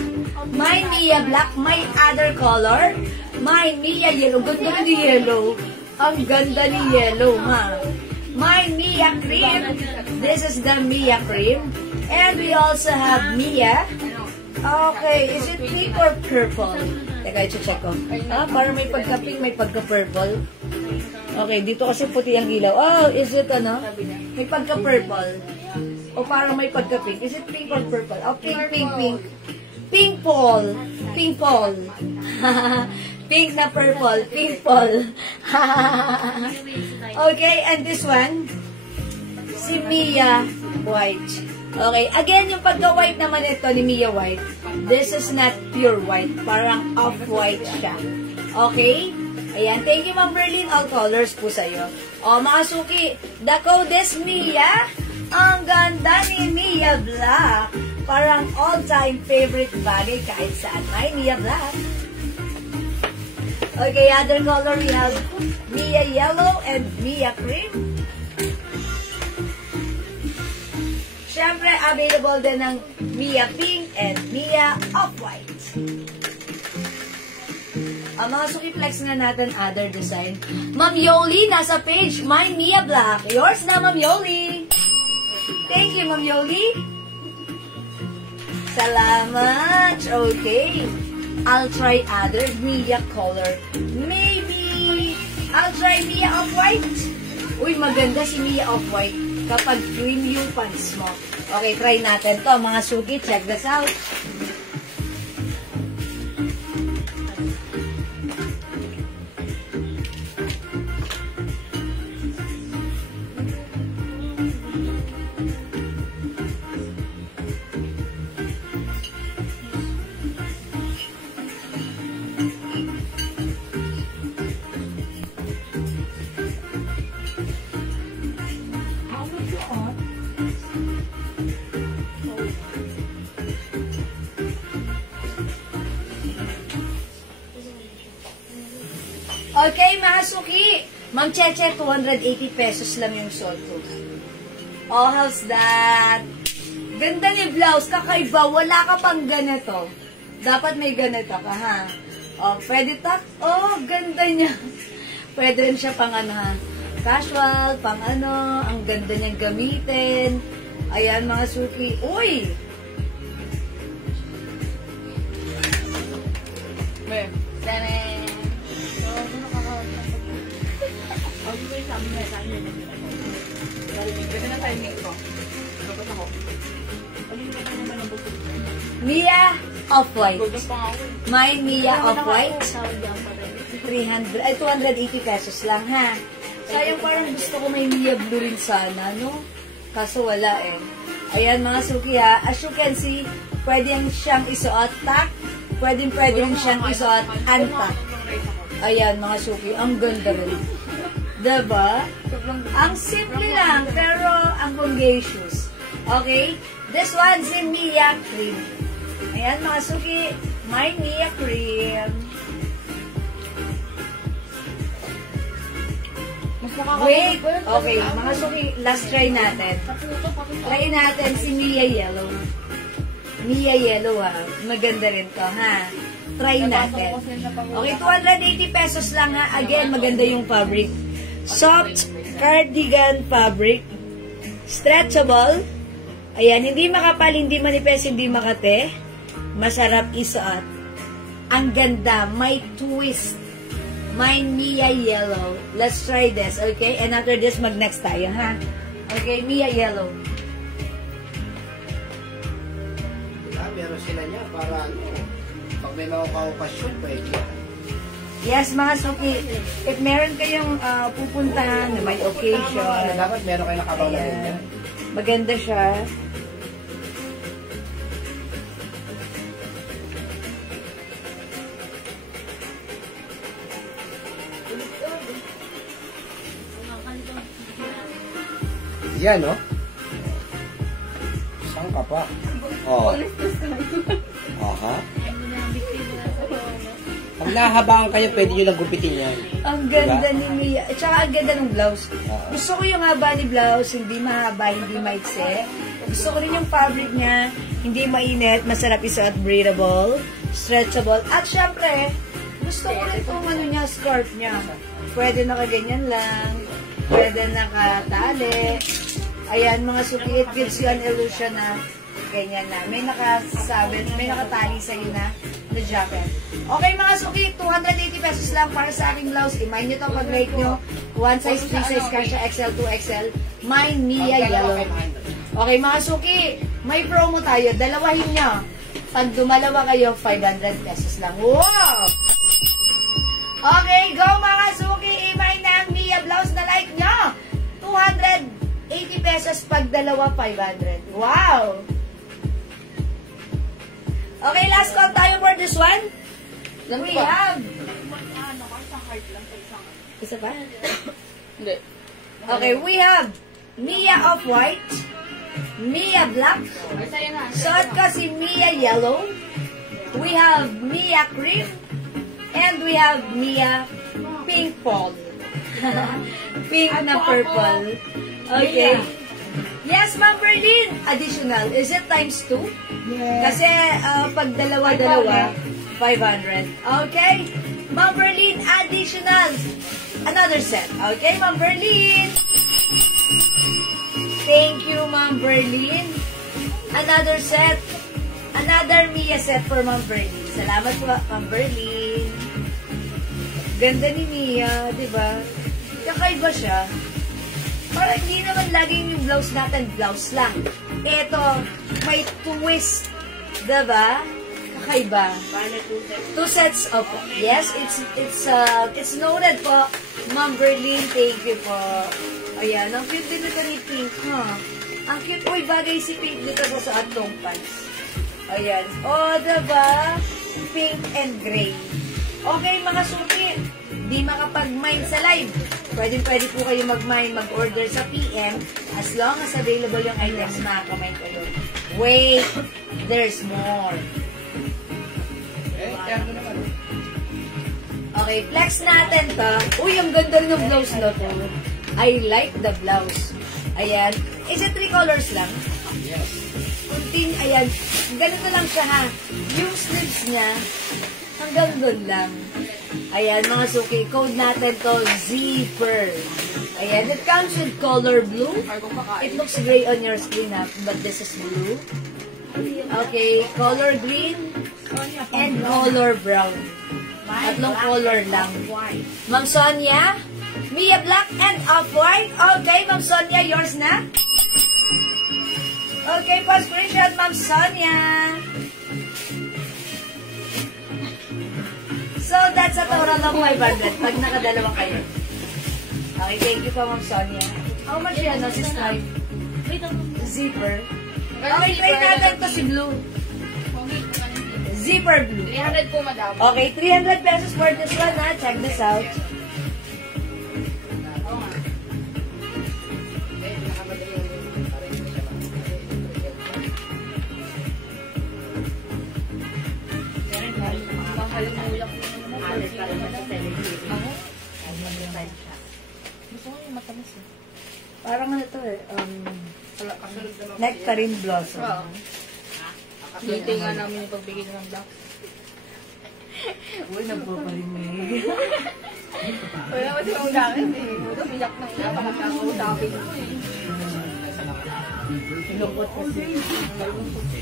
May Mia black. May other color. May Mia yellow. Ganda ni yellow. Ang ganda ni yellow, ha? My Mia cream. This is the Mia cream. And we also have Mia. Okay, is it pink or purple? Teka, i-check ko. Parang may pagka-pink, may pagka-purple. Okay, dito kasi puti ang ilaw. Oh, is it ano? May pagka-purple. O parang may pagka-pink. Is it pink or purple? Oh, pink, pink, pink. Pink ball. Pink ball. Pink na purple. Pink ball. Okay, and this one, si Mia White. Okay, again, yung pagka-white naman ito ni Mia White, this is not pure white. Parang off-white siya. Okay? Ayan, thank you, Ma'am Berlin. All colors po sa'yo. O, mga suki, the code is Mia. Ang ganda ni Mia Black. Parang all-time favorite bagay kahit saan. Ay, Mia Black. Okay, other color we have Mia Yellow and Mia Cream. Siyempre, available din ng Mia Pink and Mia Off-White. Ang mga sukiplex na natin, other design. Ma'am Yoli, nasa page, My Mia Black. Yours na, Ma'am Yoli. Thank you, Ma'am Yoli. Salamat. Okay. I'll try other Mia color. Maybe, I'll try Mia Off-White. Uy, maganda si Mia Off-White kapag cream yung pants mo. Okay, try natin to. Mga suki, check this out. Okay, mga suki. Ma'am Cheche, 280 pesos lang yung sold ko. Oh, how's that? Ganda ni blouse. Kakaiba. Wala ka pang ganito. Dapat may ganito ka, ha? Oh, pwede tak? Oh, ganda niya. Pwede rin siya pang ano, ha? Casual, pang ano. Ang ganda niyang gamitin. Ayan, mga suki. Uy! Ma'am. Tadaan! Mia Off-White. My Mia Off-White. 280 pesos lang, ha? Sayang, parang gusto ko may Mia Blue rin sana, no? Kaso wala eh. Ayan, mga suki, ha? As you can see, pwede siyang isuot tak. Pwede rin siyang isuot antak. Ayan, mga suki. Ang ganda rin. Diba? Ang simple lang, pero ang bongacious. Okay? This one, si Mia Cream. Ayan, mga suki. My Mia Cream. Wait. Okay, mga suki. Last try natin. Try natin si Mia Yellow. Mia Yellow, ha? Maganda rin to, ha? Try natin. Okay, 280 pesos lang, ha? Again, maganda yung fabric. Soft cardigan fabric. Stretchable. Ayan, hindi makapal, hindi manipis, hindi makate. Masarap isuot. Ang ganda. May twist. My Mia Yellow. Let's try this, okay? And after this, mag-next tayo, ha? Okay, Mia Yellow. Meron sila niya para pag may mga ka-okasyon, pwede yan. Yes, mga suki. If meron kayong pupuntahan na may occasion. Dapat meron kayo nakabaw na rin yan. Maganda siya. yan, no? Saan ka pa? Oh. Aha. Pag nahabaan kayo, pwede nyo lang gupitin yan. Ang ganda ni Mia. At saka ang ganda ng blouse. Gusto ko yung haba ni blouse, hindi mahaba, hindi maikse. Gusto ko rin yung fabric niya, hindi mainit, masarap isuot, breathable, stretchable. At syempre, gusto ko rin itong ano niya, skirt niya. Pwede nakaganyan lang, pwede nakatali. Ayan, mga suki, it gives you an illusion na ganyan na. May nakasabi, may nakatali sa'yo na jacket. Okay mga suki, 280 pesos lang para sa aking blouse. I-mind nyo to pag-rate nyo. 1 size, 3 size, kasha XL, 2XL. Mine, Mia, yellow. Okay mga suki, may promo tayo. Dalawahin nyo. Pag dumalawa kayo, 500 pesos lang. Wow! Okay, go mga suki. I-mind na ang Mia blouse na like nyo. 280 pesos pag dalawa, 500. Wow! Okay, last call tayo for this one. We have... Isa pa? Hindi. Okay, we have Mia Off-White, Mia Black, suot ko si Mia Yellow, we have Mia Cream, and we have Mia Pink Fall. Pink na purple. Okay. Yes, Ma'am Berlin. Additional. Is it times 2? Yes. Kasi pag dalawa-dalawa, 500. Okay? Ma'am Berlin, additional. Another set. Okay, Ma'am Berlin? Thank you, Ma'am Berlin. Another set. Another Mia set for Ma'am Berlin. Salamat po, Ma'am Berlin. Ganda ni Mia, di ba? Kakaiba siya. Parang hindi naman laging yung blouse natin, blouse lang. Ito, may twist. Diba? Kakaiba. 2 sets of, yes, it's noted po. Ma'am Berlin, thank you po. Ayan, ang cute din ito ni Pink, huh? Ang cute po, bagay si Pink dito sa suot tong pants. Ayan. O, diba? Pink and gray. Okay, mga suki. Di makapag-mine sa live. Pwede po kayo mag-mine, mag-order sa PM as long as available yung items na kamine kayo. Wait, there's more. Okay, flex natin to. Uy, ang ganda rin ng blouse na to. I like the blouse. Ayan. Is it 3 colors lang? Yes. Ayan. Ganito lang siya ha. Yung sleeves niya, hanggang doon lang. Ayan, mga suki, code natin to, Zipper. Ayan, it comes with color blue. It looks gray on your screen, but this is blue. Okay, color green and color brown. Tatlong color lang. Ma'am Sonia, Mia Black and Off-White. Okay, Ma'am Sonia, yours na? Okay, post screenshot, Ma'am Sonia. So, that's a total of 500 pag nakadalawa kayo. Okay, thank you po, Ma'am Sonia. How much yan, no, sis Life? Zipper. Okay, try natin to si Blue. Zipper Blue. 300 po, madam. Okay, 300 pesos for this one, ha? Check this out. Parang ano to eh, nectarine blossom. Oo. Hintay nga namin yung pagbigay ng black. Uy, nagpaparinig. Wala kasi yung gamit eh. Umiyak na umiyak ako nakakausapin ko eh. Lungkot kasi.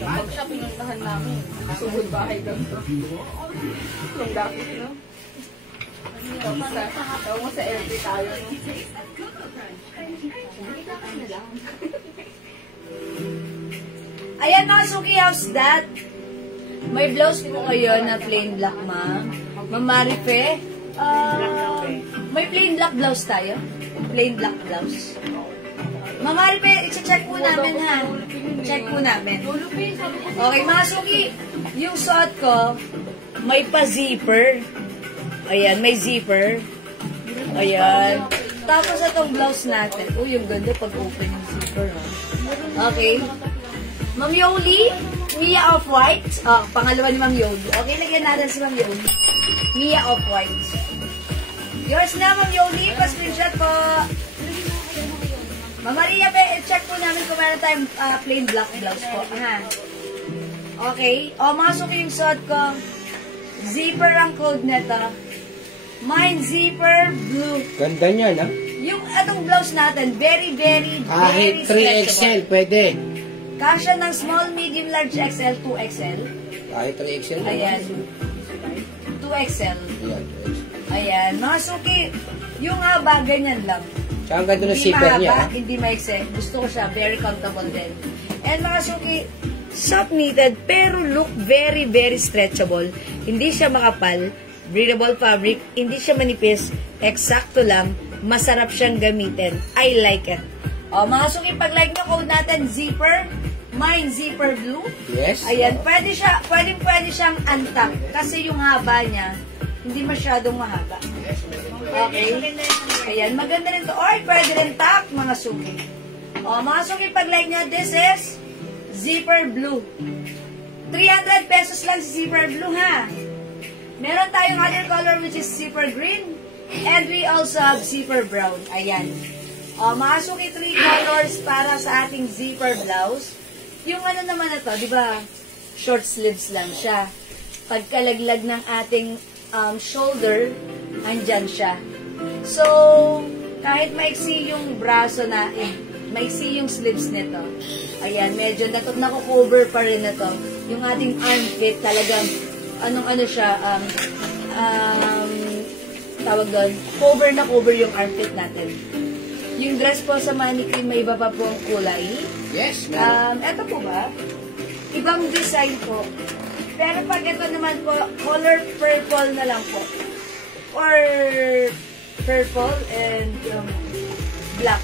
Pag siya pinuntahan namin, sugod bahay lang to. Yung gamit, no? Tawag mo sa LP tayo, no? Ayan mga suki, how's that? May blouse po kayo na plain black, ma'am. Ma'am Marife, may plain black blouse tayo? Plain black blouse. Ma'am Marife, i-check po namin ha. Check po namin. Okay, mga suki, yung suot ko, may pa-zipper. Ayan, may zipper. Ayan. Tapos itong blouse natin. Uy, yung ganda pag open yung zipper. Ha? Okay. Ma'am Yoli, Mia Off-White. Pangalawa ni Ma'am Yoli. Okay, lagyan natin si Ma'am Yoli. Mia Off-White. Yours na, Ma'am Yoli. Pa-screenshot po. Ma'am Maria, check po namin kung meron tayong plain black blouse po. Aha. Okay. Masok yung suot ko. Zipper ang code nito. Mine zipper blue. Ganda niya, no? Yung atong blouse natin, very, very, Kahit very 3XL, pwede. Kasya ng small, medium, large XL, 2XL. Kahit 3XL. Ayan. 2XL. Ayan, 2XL. Ayan. Mga suki, yung haba, ganyan lang. Tsaka ang ganda ng Hindi zipper niya. mahaba, hindi maikse. Gusto ko siya, very comfortable din. And mga suki, soft knitted, pero look very, very stretchable. Hindi siya makapal, breathable fabric, hindi siya manipis, eksakto lang, masarap siyang gamitin. I like it. Mga suki, pag-like nyo, code natin, zipper, mine zipper blue. Yes. Ayan, pwede siyang untuck kasi yung haba niya, hindi masyadong mahaba. Okay? Ayan, maganda rin to. Or, pwede rin tuck, mga suki. Mga suki, pag-like nyo, this is zipper blue. 300 pesos lang si zipper blue, ha? Meron tayong other color which is zipper green. And we also have zipper brown. Ayan. Mga suki, 3 colors para sa ating zipper blouse. Yung ano naman na to, di ba? Short sleeves lang siya. Pagkalaglag ng ating shoulder, andyan siya. So, kahit maiksi yung braso na, maiksi yung sleeves nito. Ayan, medyo naku-cover pa rin na to. Yung ating armpit, talagang, ano siya, tawag doon, cover na cover yung armpit natin. Yung dress po sa mannequin, may iba pa pong kulay. Yes, meron. Ito po ba? Ibang design po. Pero pag ito naman po, color purple na lang po. Or purple and black.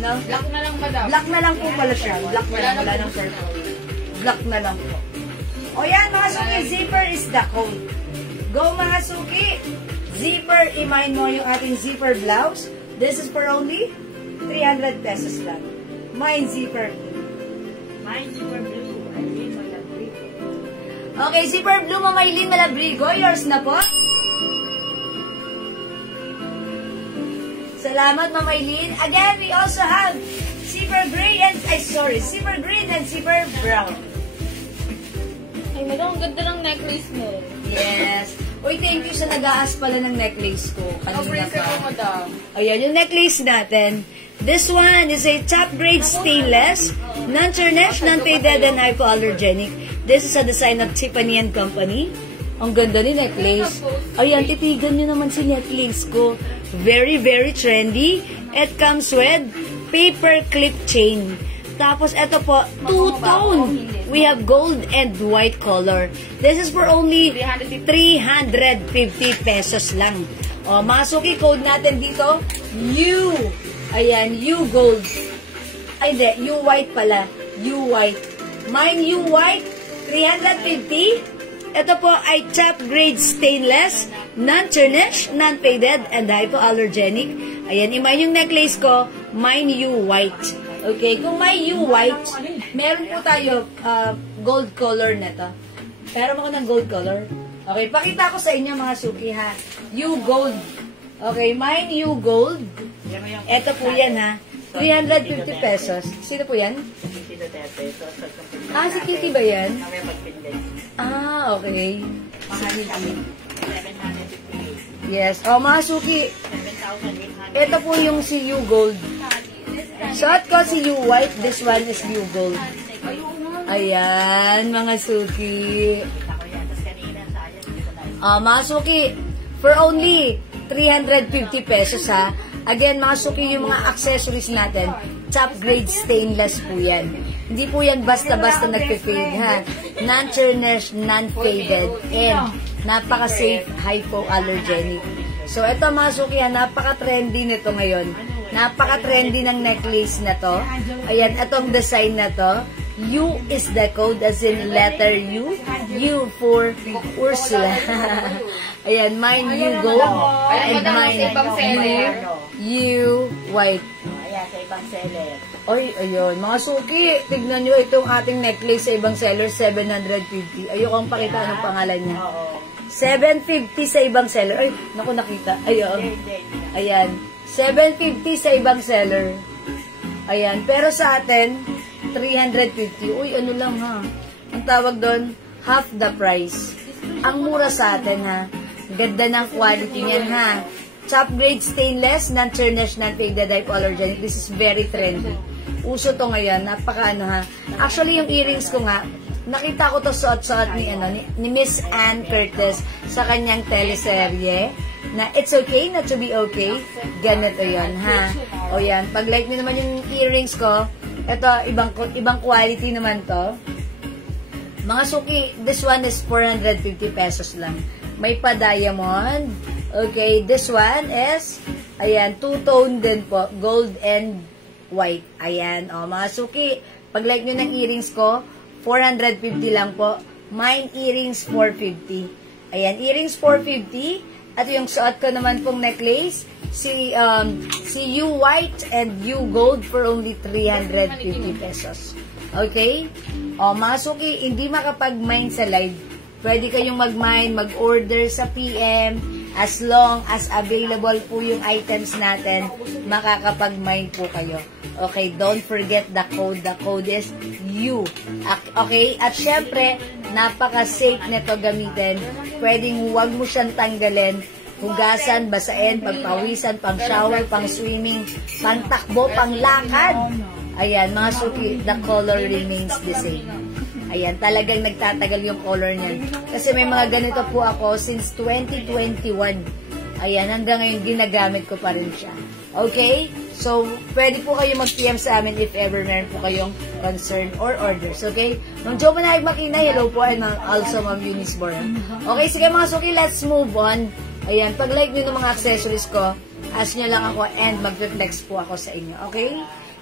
No? Black na lang ba daw? Black na lang po pala siya. Black na lang, wala ng purple. Black na lang po. O yan, mga suki, zipper is the code. Go mga suki! Zipper, i-mind mo yung ating zipper blouse. This is for only 300 pesos lang. Mine zipper. Mine zipper blue. Aileen Malabrigo. Okay, zipper blue, Mamaylin Malabrigo. Yours na po. Salamat, Mamaylin. Again, we also have zipper gray and, zipper green and zipper brown. Ay, madam, ang ganda ng necklace mo. Yes. Uy, thank you sa nag-aas pala ng necklace ko. Kanina Princess ko, pa. madam. Ayan, yung necklace natin. This one is a top grade stainless, non-tarnished, non-faded, and hypoallergenic. This is a design of Tiffany & Company. Ang ganda ni necklace. Ayan, titigan nyo naman si necklace ko. Very, very trendy. It comes with paper clip chain. Tapos, ito po, two-tone. We have gold and white color. This is for only 350 pesos lang. Masuki code natin dito, U. Ayan, U gold. Ay, hindi, U white pala. U white. Mine U white, 350. Ito po ay top grade stainless, non-tarnished, non-faded, and hypoallergenic. Ayan, imay yung necklace ko, mine U white. Okay, kung may U white, meron po tayo gold color na to. Pero ako ng gold color. Okay, pakita ko sa inyo mga suki ha. U gold. Okay, mine U gold. Ito po yan ha. 350 pesos. Sino po yan? Si Kitty ba yan? Okay. Si Kitty. Yes. Mga suki. Ito po yung si U gold. Suot ko si U white, this one is U gold. Ayan, mga suki. Mga suki, for only 350 pesos ha. Again, mga suki, yung mga accessories natin, top grade stainless po yan. Hindi po yan basta-basta nagpe-fade ha. Non-tarnished, non-faded, and napaka-safe, hypoallergenic. So, ito mga suki ha, napaka-trendy nito ngayon. Napaka-trendy ng necklace na to. Ayan, itong design na to. U is the code as in letter U. U for Ursula. Ayan, mine U gold. And mine You white. Ayan, sa ibang seller. Ay, ayun. Mga suki, tignan nyo itong ating necklace sa ibang seller, 750. Ayokong pakita anong pangalan niya. Oo. 750 sa ibang seller. Ay, naku, nakita. Ayun. Ayan. 750 sa ibang seller. Ayan. Pero sa atin, 350. Uy, ano lang ha. Ang tawag doon, half the price. Ang mura sa atin ha. Ganda ng quality niyan ha. Top grade stainless, non-tarnished, non-faded, hypoallergenic. This is very trendy. Uso to ngayon. Napaka ano ha. Actually, yung earrings ko nga, nakita ko to suot-suot ni Miss Ann Curtis sa kanyang teleserye na It's Okay Not to Be Okay. Ganito yan ha. O yan. Pag like nyo naman yung earrings ko, ito, ibang quality naman to. Mga suki, this one is 450 pesos lang. May pa-diamond. Okay, this one is, ayan, two-tone din po. Gold and white. Ayan, o, mga suki. Pag like nyo ng earrings ko, 450 lang po. Mine earrings, 450. Ayan, earrings, 450. At yung suot ko naman pong necklace, si you white and you gold for only 350 pesos. Okay? O, mga suki, hindi makapag-mine sa live. Pwede kayong mag-mine, mag-order sa PM. As long as available po yung items natin, makakapag-mine po kayo. Okay, don't forget the code. The code is U. Okay? At syempre, napaka-safe nito gamitin. Pwedeng huwag mo siyang tanggalin. Hugasan, basain, pagpawisan, pang-shower, pang-swimming, pang-takbo, pang-lakad. Ayan, mga suki, the color remains the same. Ayan, talagang nagtatagal yung color niyan. Kasi may mga ganito po ako since 2021. Ayan, hanggang ngayon ginagamit ko pa rin siya. Okay? So, pwede po kayo mag-PM sa amin if ever meron po kayong concern or orders. Okay? Ma'am Jo Manahig Makina, hello po. And also Ma'am Eunice Bora. Okay, sige mga suki, let's move on. Ayan, pag like nyo ng mga accessories ko, ask nyo lang ako and mag-reflex po ako sa inyo. Okay?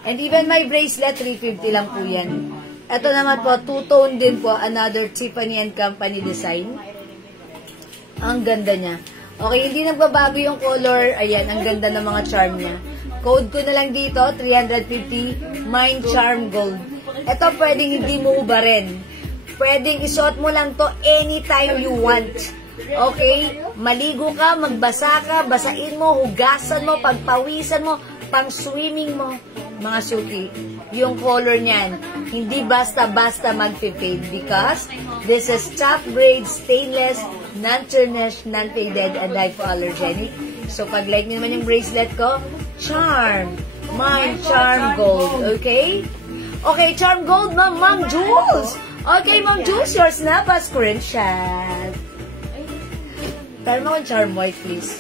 And even my bracelet, 350 lang po yan. Ito naman po, two-tone din po, another Tiffany & Company design. Ang ganda niya. Okay, hindi nagbabago yung color. Ayan, ang ganda ng mga charm niya. Code ko na lang dito, 350, Mine Charm Gold. Ito pwedeng hindi mo ubarin. Pwedeng isuot mo lang to anytime you want. Okay? Maligo ka, magbasa ka, basain mo, hugasan mo, pagpawisan mo, pang-swimming mo, mga suki. Yung color niyan, hindi basta-basta mag-fade because this is top grade stainless, non-tarnished, non-faded, and hypoallergenic. So, pag like nyo naman yung bracelet ko, charm. Mine Charm Gold. Okay? Okay, Charm Gold, Ma'am Jules. Okay, Ma'am Jules, yours na pa screenshot. Pero mo Charm White, please.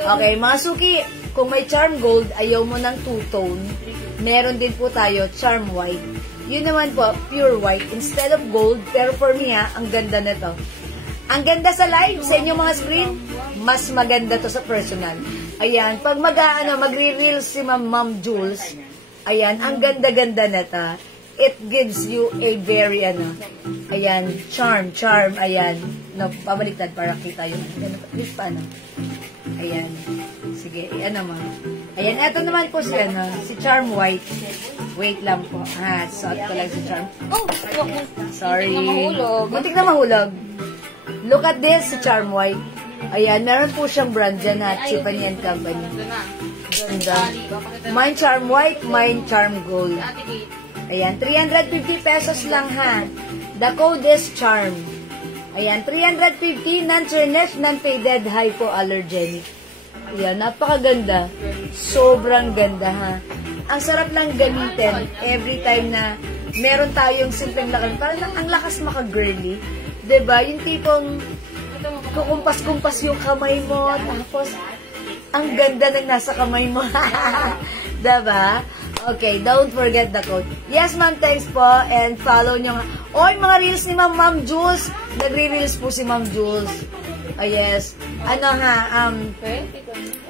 Okay, mga suki, kung may Charm Gold, ayaw mo ng two-tone, meron din po tayo Charm White. Yun naman po, pure white instead of gold. Pero for me ang ganda na to. Ang ganda sa live, sa inyong mga screen, mas maganda to sa personal. Ayan, pag magre-reels si Ma'am Jules, ayan, ang ganda-ganda na to. It gives you a very, ayan, charm, ayan. No, pabaliktad para kita yung, paano? Ayan. Sige, mo. Ayan, eto naman po si Charm White. Wait lang po. Suot ko lang si Charm. Oh, sorry. Muntik na mahulog. Look at this, si Charm White. Ayan, meron po siyang brand dyan Tiffany & Company. Ganda. Mine Charm White, Mine Charm Gold. Ayan, 350 pesos lang ha. The code is Charm. Ayan, 350, non-tarnished, non-faded, hypoallergenic. Ayan, napakaganda. Sobrang ganda ha. Ang sarap lang gamitin every time na meron tayong simpleng lakas. Parang ang lakas maka-girly. Diba? Yung tipong kukumpas-kumpas yung kamay mo. Tapos, ang ganda ng nasa kamay mo. Diba? Okay, don't forget the code. Yes, ma'am, thanks po. And follow nyo nga. Oy, mga reels ni Ma'am Jules. Nagre-reels po si Ma'am Jules. Yes.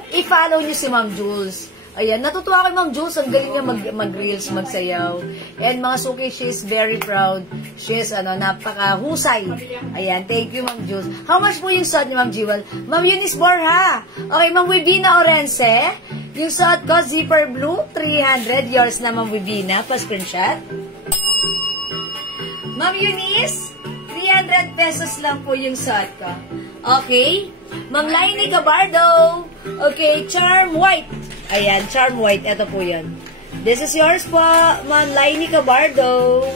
I-follow nyo si Ma'am Jules. Ayan, natutuwa kay Ma'am Jules. Ang galing niya mag-reels, magsayaw. And mga suki, she's very proud. She's, napaka-husay. Ayan, thank you, Ma'am Jules. How much po yung suot ni Ma'am Jewel? Ma'am Eunice Borja. Okay, Ma'am Wibina Orense. Yung suot ko, zipper blue, 300. Yours naman, Vivina. Pa-screenshot. Ma'am Eunice, 300 pesos lang po yung suot ko. Okay? Ma'am Lainey Gabardo. Okay, Charm White. Ayan, Charm White. Ito po yun. This is yours po, Ma'am Lainey Gabardo.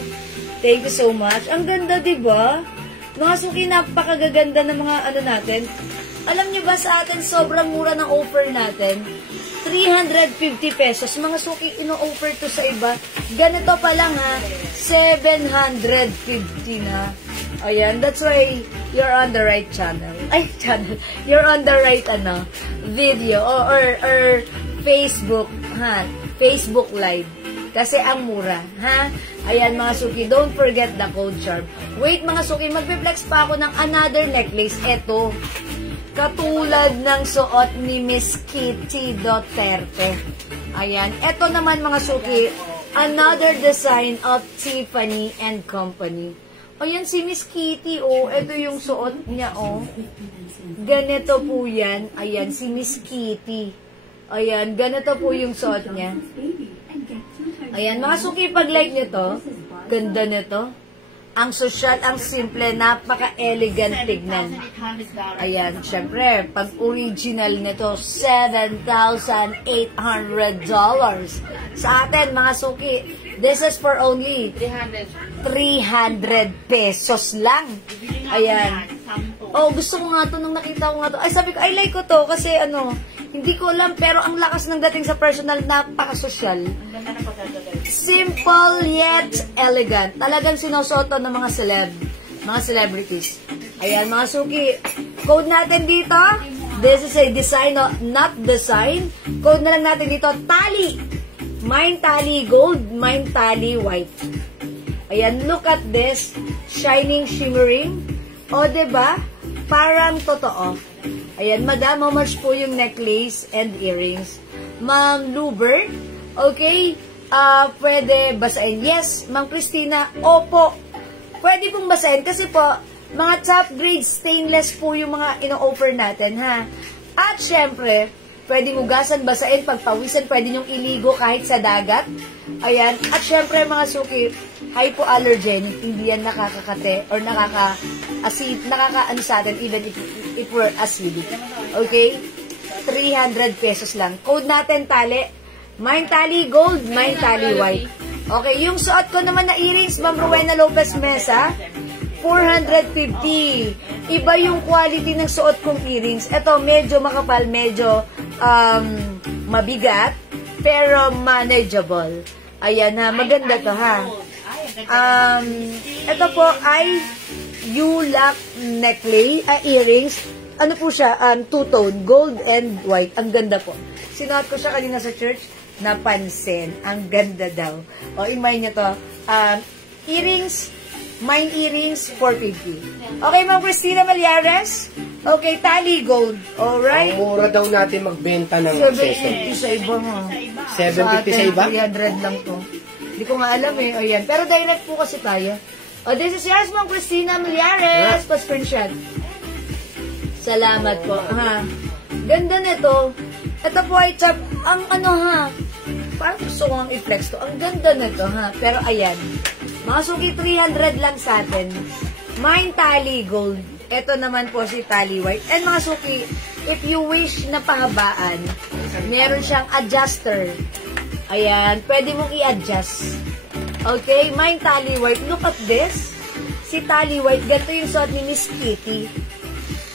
Thank you so much. Ang ganda, diba? Mga suki, napakagaganda ng mga ano natin. Alam nyo ba sa atin, sobrang mura ng offer natin? 350 pesos. Mga suki, ino-offer to sa iba. Ganito pa lang ha, 750 na. Ayan, that's why you're on the right channel. Ay, channel. You're on the right, video. Or Facebook, ha? Facebook Live. Kasi ang mura, ha? Ayan, mga suki, don't forget the code charm. Wait, mga suki, magpe-flex pa ako ng another necklace. Eto. Katulad ng suot ni Miss Kitty Duterte. Ayan. Ito naman mga suki, another design of Tiffany and Company. Ayan si Miss Kitty, oh. Ito yung suot niya, oh. Ganito po yan. Ayan, si Miss Kitty. Ayan, ganito po yung suot niya. Ayan, mga suki, pag like nyo to, ganda nito. Ang social, ang simple, napaka-elegant tignan. Ayan, syempre, pag original nito, $7,800. Sa atin, mga suki, this is for only 300 pesos lang. Ayan. Oh, gusto ko nga to nung nakita ko nga to. Ay, sabi ko, I like ko to kasi hindi ko alam, pero ang lakas ng dating sa personal, napaka-social. Simple yet elegant. Talagang sinusuot ng mga mga celebrities. Ayan, mga suki. Code natin dito. This is a design, not design. Code na lang natin dito, tali. Mine tali gold, mine tali white. Ayan, look at this. Shining, shimmering. O, diba? Parang totoo. Ayan, madam, how much po yung necklace and earrings? Ma'am Lubert, okay? Pwede basahin. Yes, Ma'am Christina, opo. Pwede pong basahin kasi po, mga top grade stainless po yung mga ino-offer natin, ha? At syempre, pwedeng hugasan, basahin, pagpawisan, pwede nyong iligo kahit sa dagat. Ayan. At syempre, mga suki, hypoallergenic, hindi yan nakakakate or nakaka-ano sa atin even if it were acidic. Okay? 300 pesos lang. Code natin, tali. Mine tali gold, mine tali white. Okay, yung suot ko naman na earrings, Ma'am Rowena Lopez Mesa, 450. Iba yung quality ng suot kong earrings. Ito, medyo makapal, medyo mabigat, pero manageable. Ayan ha, maganda to ha. Ito po ay Yulak necklace, earrings. Ano po siya? Two-tone, gold and white. Ang ganda po. Sinuot ko siya kanina sa church. Napansin. Ang ganda daw. O, imay niyo to. Earrings, mine earrings, 450. Okay, Ma'am Christina Malyares. Okay, tali gold. Alright. Ang mura daw natin magbenta ng accessories. 750 sa iba, ha? 750 sa iba? 300 lang to. Hindi ko nga alam eh. O, yan. Pero direct po kasi tayo. O, this is yours, Ma'am Christina Malyares. Pa-screenshot. Salamat po. Ha? Ganda nito. Ito po ay chap. Ang parang gusto ko ang i-flex to. Ang ganda nito, ha? Pero ayan. Mga suki, 300 lang sa atin. Mine tali gold. Ito naman po si tali white. And mga suki, if you wish na pahabaan, meron siyang adjuster. Ayan. Pwede mong i-adjust. Okay? Mine tali white. Look at this. Si tali white. Ganito yung suot ni Miss Kitty.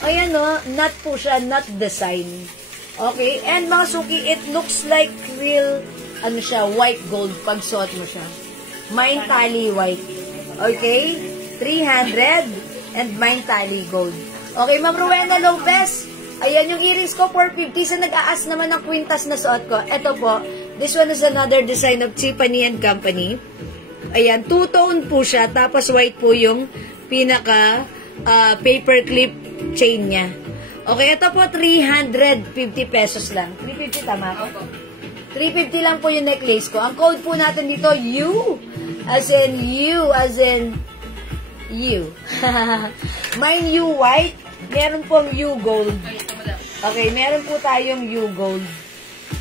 Ayan, no? Not po siya, not design. Okay? And mga suki, it looks like real, white gold pag suot mo siya. Mine tali white. Okay? 300 and mine tali gold. Okay, Ma'am Rowena Lopez. Ayan yung earrings ko, 450. Sa nag-aas naman ng kwintas na suot ko. Ito po, this one is another design of Tiffany and Company. Ayan, two-tone po siya. Tapos white po yung pinaka paperclip chain niya. Okay, ito po 350 pesos lang. 350 tama ako? 350 lang po yung necklace ko. Ang code po natin dito, U. As in U. Mine U white. Meron pong U gold. Okay, meron po tayong U gold.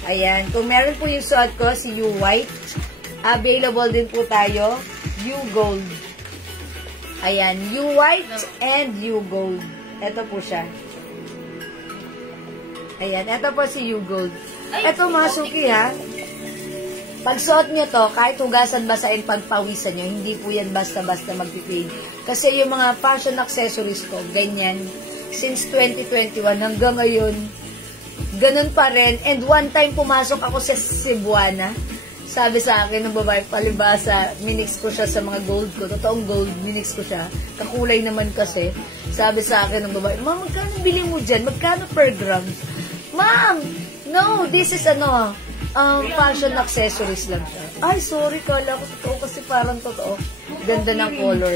Ayan. Kung meron po yung suot ko, si U White, available din po tayo, U Gold. Ayan. U White and U Gold. Ito po siya. Ayan. Ito po si U Gold. Ito mga suki ha. Pag suot nyo to, kahit hugasan basain pagpawisan nyo, hindi po yan basta-basta magpipig. Kasi yung mga fashion accessories ko, ganyan. Since 2021 hanggang ngayon, ganun pa rin. And one time pumasok ako sa Cebuana. Sabi sa akin ng babae, palibasa, minix ko siya sa mga gold ko. Totoong gold, minix ko siya. Kakulay naman kasi. Sabi sa akin ng babae, Ma'am, magkano bili mo dyan? Magkano per gram? Ma'am, no, this is fashion accessories lang siya. Ay, sorry, kala ko totoo kasi parang totoo. Ganda ng color.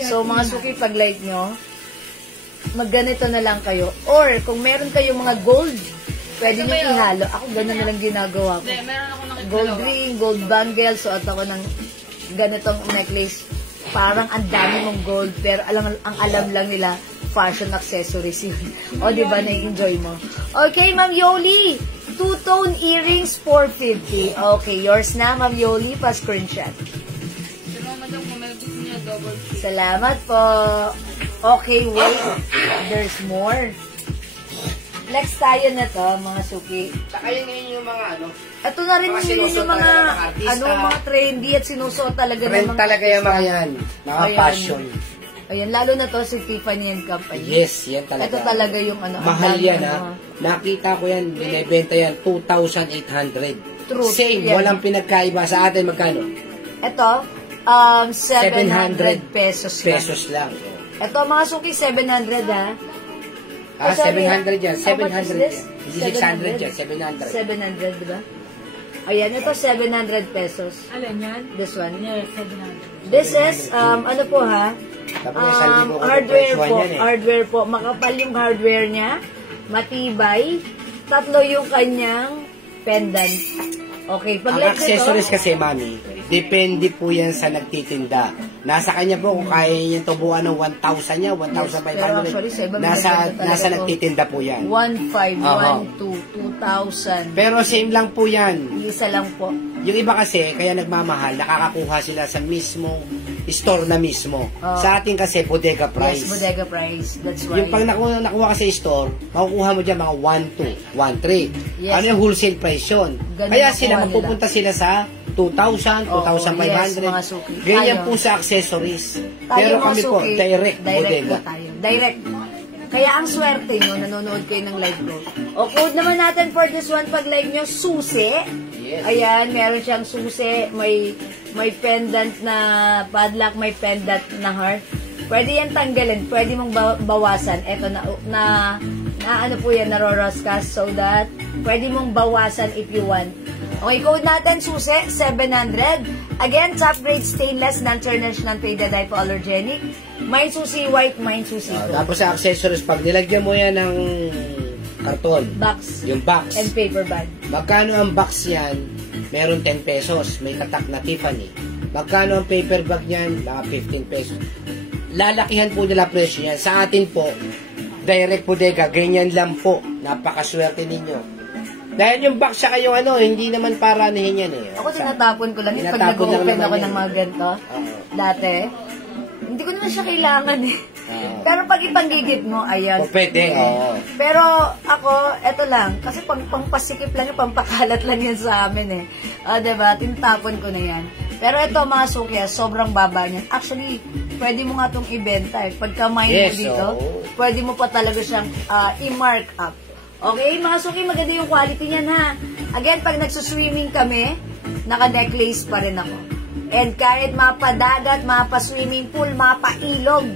So, mga suki, pag like nyo, magganito na lang kayo. Or, kung meron kayong mga gold, pwede nyo ihalo. Ako, gano'n na lang ginagawa ko. Gold ring, gold bangle, suot ako ng ganitong necklace. Parang ang dami mong gold, pero ang alam lang nila, fashion accessories yun. O, diba, na-enjoy mo? Okay, Ma'am Yoli, two-tone earrings, 450. Okay, yours na, Ma'am Yoli, pa-screenshot. Salamat po. Okay, wait. There's more. Next tayo na to, mga suki. Saka yun yung mga Ito na rin yung mga mga trendy at sinusuot talaga ng trend mga talaga yung mga yan. Mga Ayan. fashion. Ayan, lalo na to si Tiffany & Company. Yes, yan talaga. Ito talaga yung mahal yan ha. Nakita ko yan, binibenta yan, 2,800. True. Same, Yan. walang pinagkaiba. Sa atin, magkano? Ito, 700 pesos lang. Pesos lang. Ito, mga suki, 700 ha. 700 yan, How much 700 is this? yan. Hindi 600 yan, 700. 700, diba? Ayan, ito 700 pesos. Alin yan? This one. Yes, 700. This is, ano po ha? Tapos yung salbi ko, Hardware po. yan, eh. Hardware po. Makapal yung hardware niya. Matibay. 3 yung kanyang pendant. Okay, pag Ang like accessories ito, kasi, mami, depende po yan sa nagtitinda. Nasa kanya po kung kaya niya tubuan ng 1,000 niya, 1,500. pero actually, sa iba, nasa maganda talaga to. nagtitinda po yan. 1,500, Oo. 1,200, 2,000. Pero same lang po yan. Isa lang po. Yung iba kasi, kaya nagmamahal, nakakakuha sila sa mismong store na mismo. Sa atin kasi, bodega price. Yes, bodega price. That's why. Yung pag nakuha ka sa store, makukuha mo dyan mga 1,200, 1,300. Yes. Ano yung wholesale price yun? Ganun Kaya nakuha sila, nila. magpupunta sila sa 2,000, 2,500. yes, mga suki. Ganyan Tayo. po sa accessories. Tayo Pero mga kami po, suki, direct bodega. po tayo. Direct. Kaya ang swerte nyo, nanonood kayo ng live ko. O code naman natin for this one, pag live nyo, susi. Yes. Ayan, meron siyang susi, may pendant na padlock, may pendant na heart. Pwede yan tanggalin, pwede mong bawasan. Ito na ano po yan, naroroscast so that pwede mong bawasan if you want. Okay, code natin, susi, 700. Again, top grade stainless, non-tarnish, non-faded, hypoallergenic. Mine susi white, mine susi gold. Tapos sa accessories, pag nilagyan mo yan ng karton, Box yung box, and paper bag. magkano ang box yan? Meron 10 pesos. May tatak na Tiffany. Magkano ang paper bag niyan? Mga 15 pesos. Lalakihan po nila presyo yan. Sa atin po, direct bodega, ganyan lang po. Napakaswerte ninyo. Dahil yung box sa kayong hindi naman para nihin yan eh. Ako tinatapon ko lang yun pag Tinatapon lang nag-open naman ako yan. ng mga ganito. Dati. Hindi ko naman siya kailangan eh. Pero pag ipanggigit mo, ayan. O pwede, oo. Pero ako, eto lang. Kasi pampasikip lang, pampakalat lang yan sa amin eh. Diba? Tinatapon ko na yan. Pero ito mga sukya, sobrang baba niyan. Actually, pwede mo nga itong ibenta eh. Pagka mine mo dito, pwede mo pa talaga siyang i-mark up. Okay, mga suki, maganda yung quality niyan ha. Again, pag nagsuswimming kami, naka-necklace pa rin ako. And kahit mapadagat, mapa-swimming pool, mapa-ilog,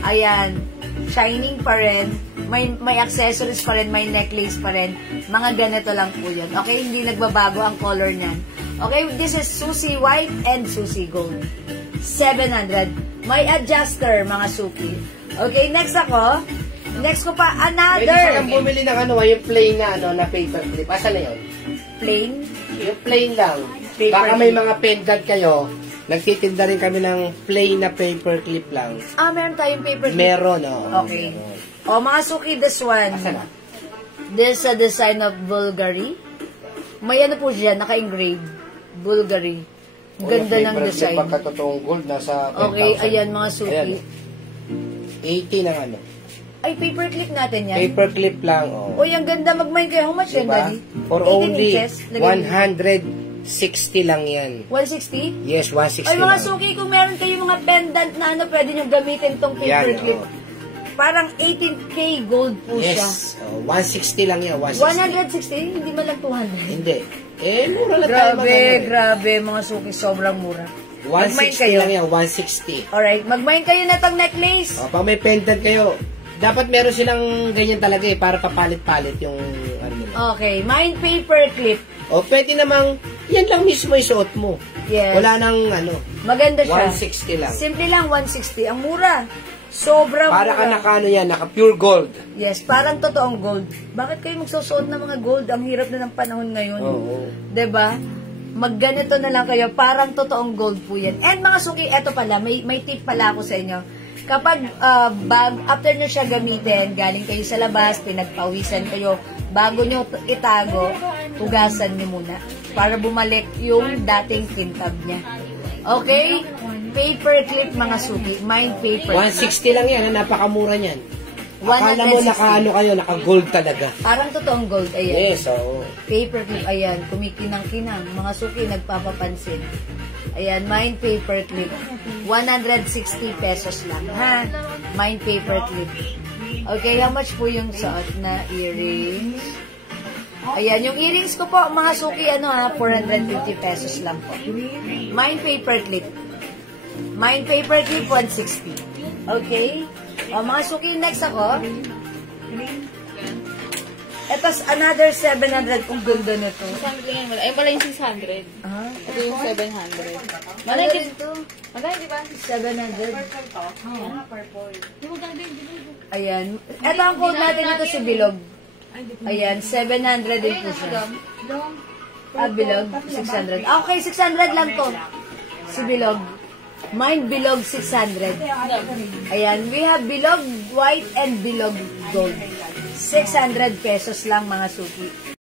ayan, shining pa rin, may accessories pa rin, may necklace pa rin, mga ganito lang po yun. Okay, hindi nagbabago ang color niyan. Okay, this is Susi White and Susi Gold. 700. May adjuster, mga suki. Okay, next ako. Next ko pa, Pwede another. silang bumili ng yung plain na paper clip. Asa na yun? Plain. Yung plain lang. Paper Baka may clip. mga pendant kayo. Nagtitinda rin kami ng plain na paper clip lang. Meron tayong paper clip. Meron, oh. Okay. Meron. Mga suki, this one. Asa na? This is a design of Bulgari. May ano po siya, naka-engrave. Bulgari. Ganda ng design. Pagka totoong gold, nasa 10,000. Okay, ayan mga suki. Ayan. 80 lang ano. Ay, paperclip natin yan. Paperclip lang, oh. Uy, ang ganda. Mag-mine kayo. How much yan, Diba? Daddy? For 18 only inches? Lagay mo. 160 lang yan. 160? Yes, 160 Ay, mga lang. suki, kung meron kayo mga pendant na ano, pwede nyo gamitin tong Yan, paperclip. oh. Parang 18K gold po siya. Yes, oh, 160 lang yan, 160. 160? Hindi man lang 200. Hindi. Mura lang tayo Grabe, mga suki, sobrang mura. 160 lang yan, 160. Alright, mag-mine kayo na tong necklace. Pag may pendant kayo, dapat meron silang ganyan talaga para papalit-palit yung ano nila. Okay, mine paperclip. Pwede namang, yan lang mismo isuot mo. Yes. Wala nang ano, Maganda siya. 160 lang. Simple lang, 160. Ang mura. Sobrang Para ka mura. naka ano yan, naka pure gold. Yes, parang totoong gold. Bakit kayo magsusuot ng mga gold? Ang hirap na ng panahon ngayon. Oo. 'Di ba? Magganito na lang kayo, parang totoong gold po yan. And mga suki, eto pala, may tip pala ako sa inyo. Kapag after nyo siya gamitin, galing kayo sa labas, pinagpawisan kayo, bago nyo itago, hugasan nyo muna para bumalik yung dating kintab niya. Okay? Paperclip, mga suki. Mine paper. 160 lang yan, napakamura niyan. Akala 160. mo naka-ano kayo, naka-gold talaga. Parang totoong gold, ayan. Yes, oo. Paperclip, ayan. Kumikinang-kinang. Mga suki, nagpapapansin. Ayan, mine paperclip. 160 pesos lang, ha? Mine paperclip. Okay, how much po yung suot na earrings? Ayan, yung earrings ko po, mga suki, 450 pesos lang po. Mine paperclip. Mine paperclip, 160. Okay? Mga suki, next ako. Etos, another 700 kung ganda nito. Tingnan mo. Ay, pala yung 600. Ah, Ito yung 700. ano rin ito? Magkano, di ba? 700. Purple. Ayan. Ito ang code natin dito si Bilog. Ayan, 700 din po siya. Bilog, 600. Okay, 600 lang to. Si Bilog. Mine Bilog 600. Ayan, we have Bilog white and Bilog gold. 600 pesos lang mga suki.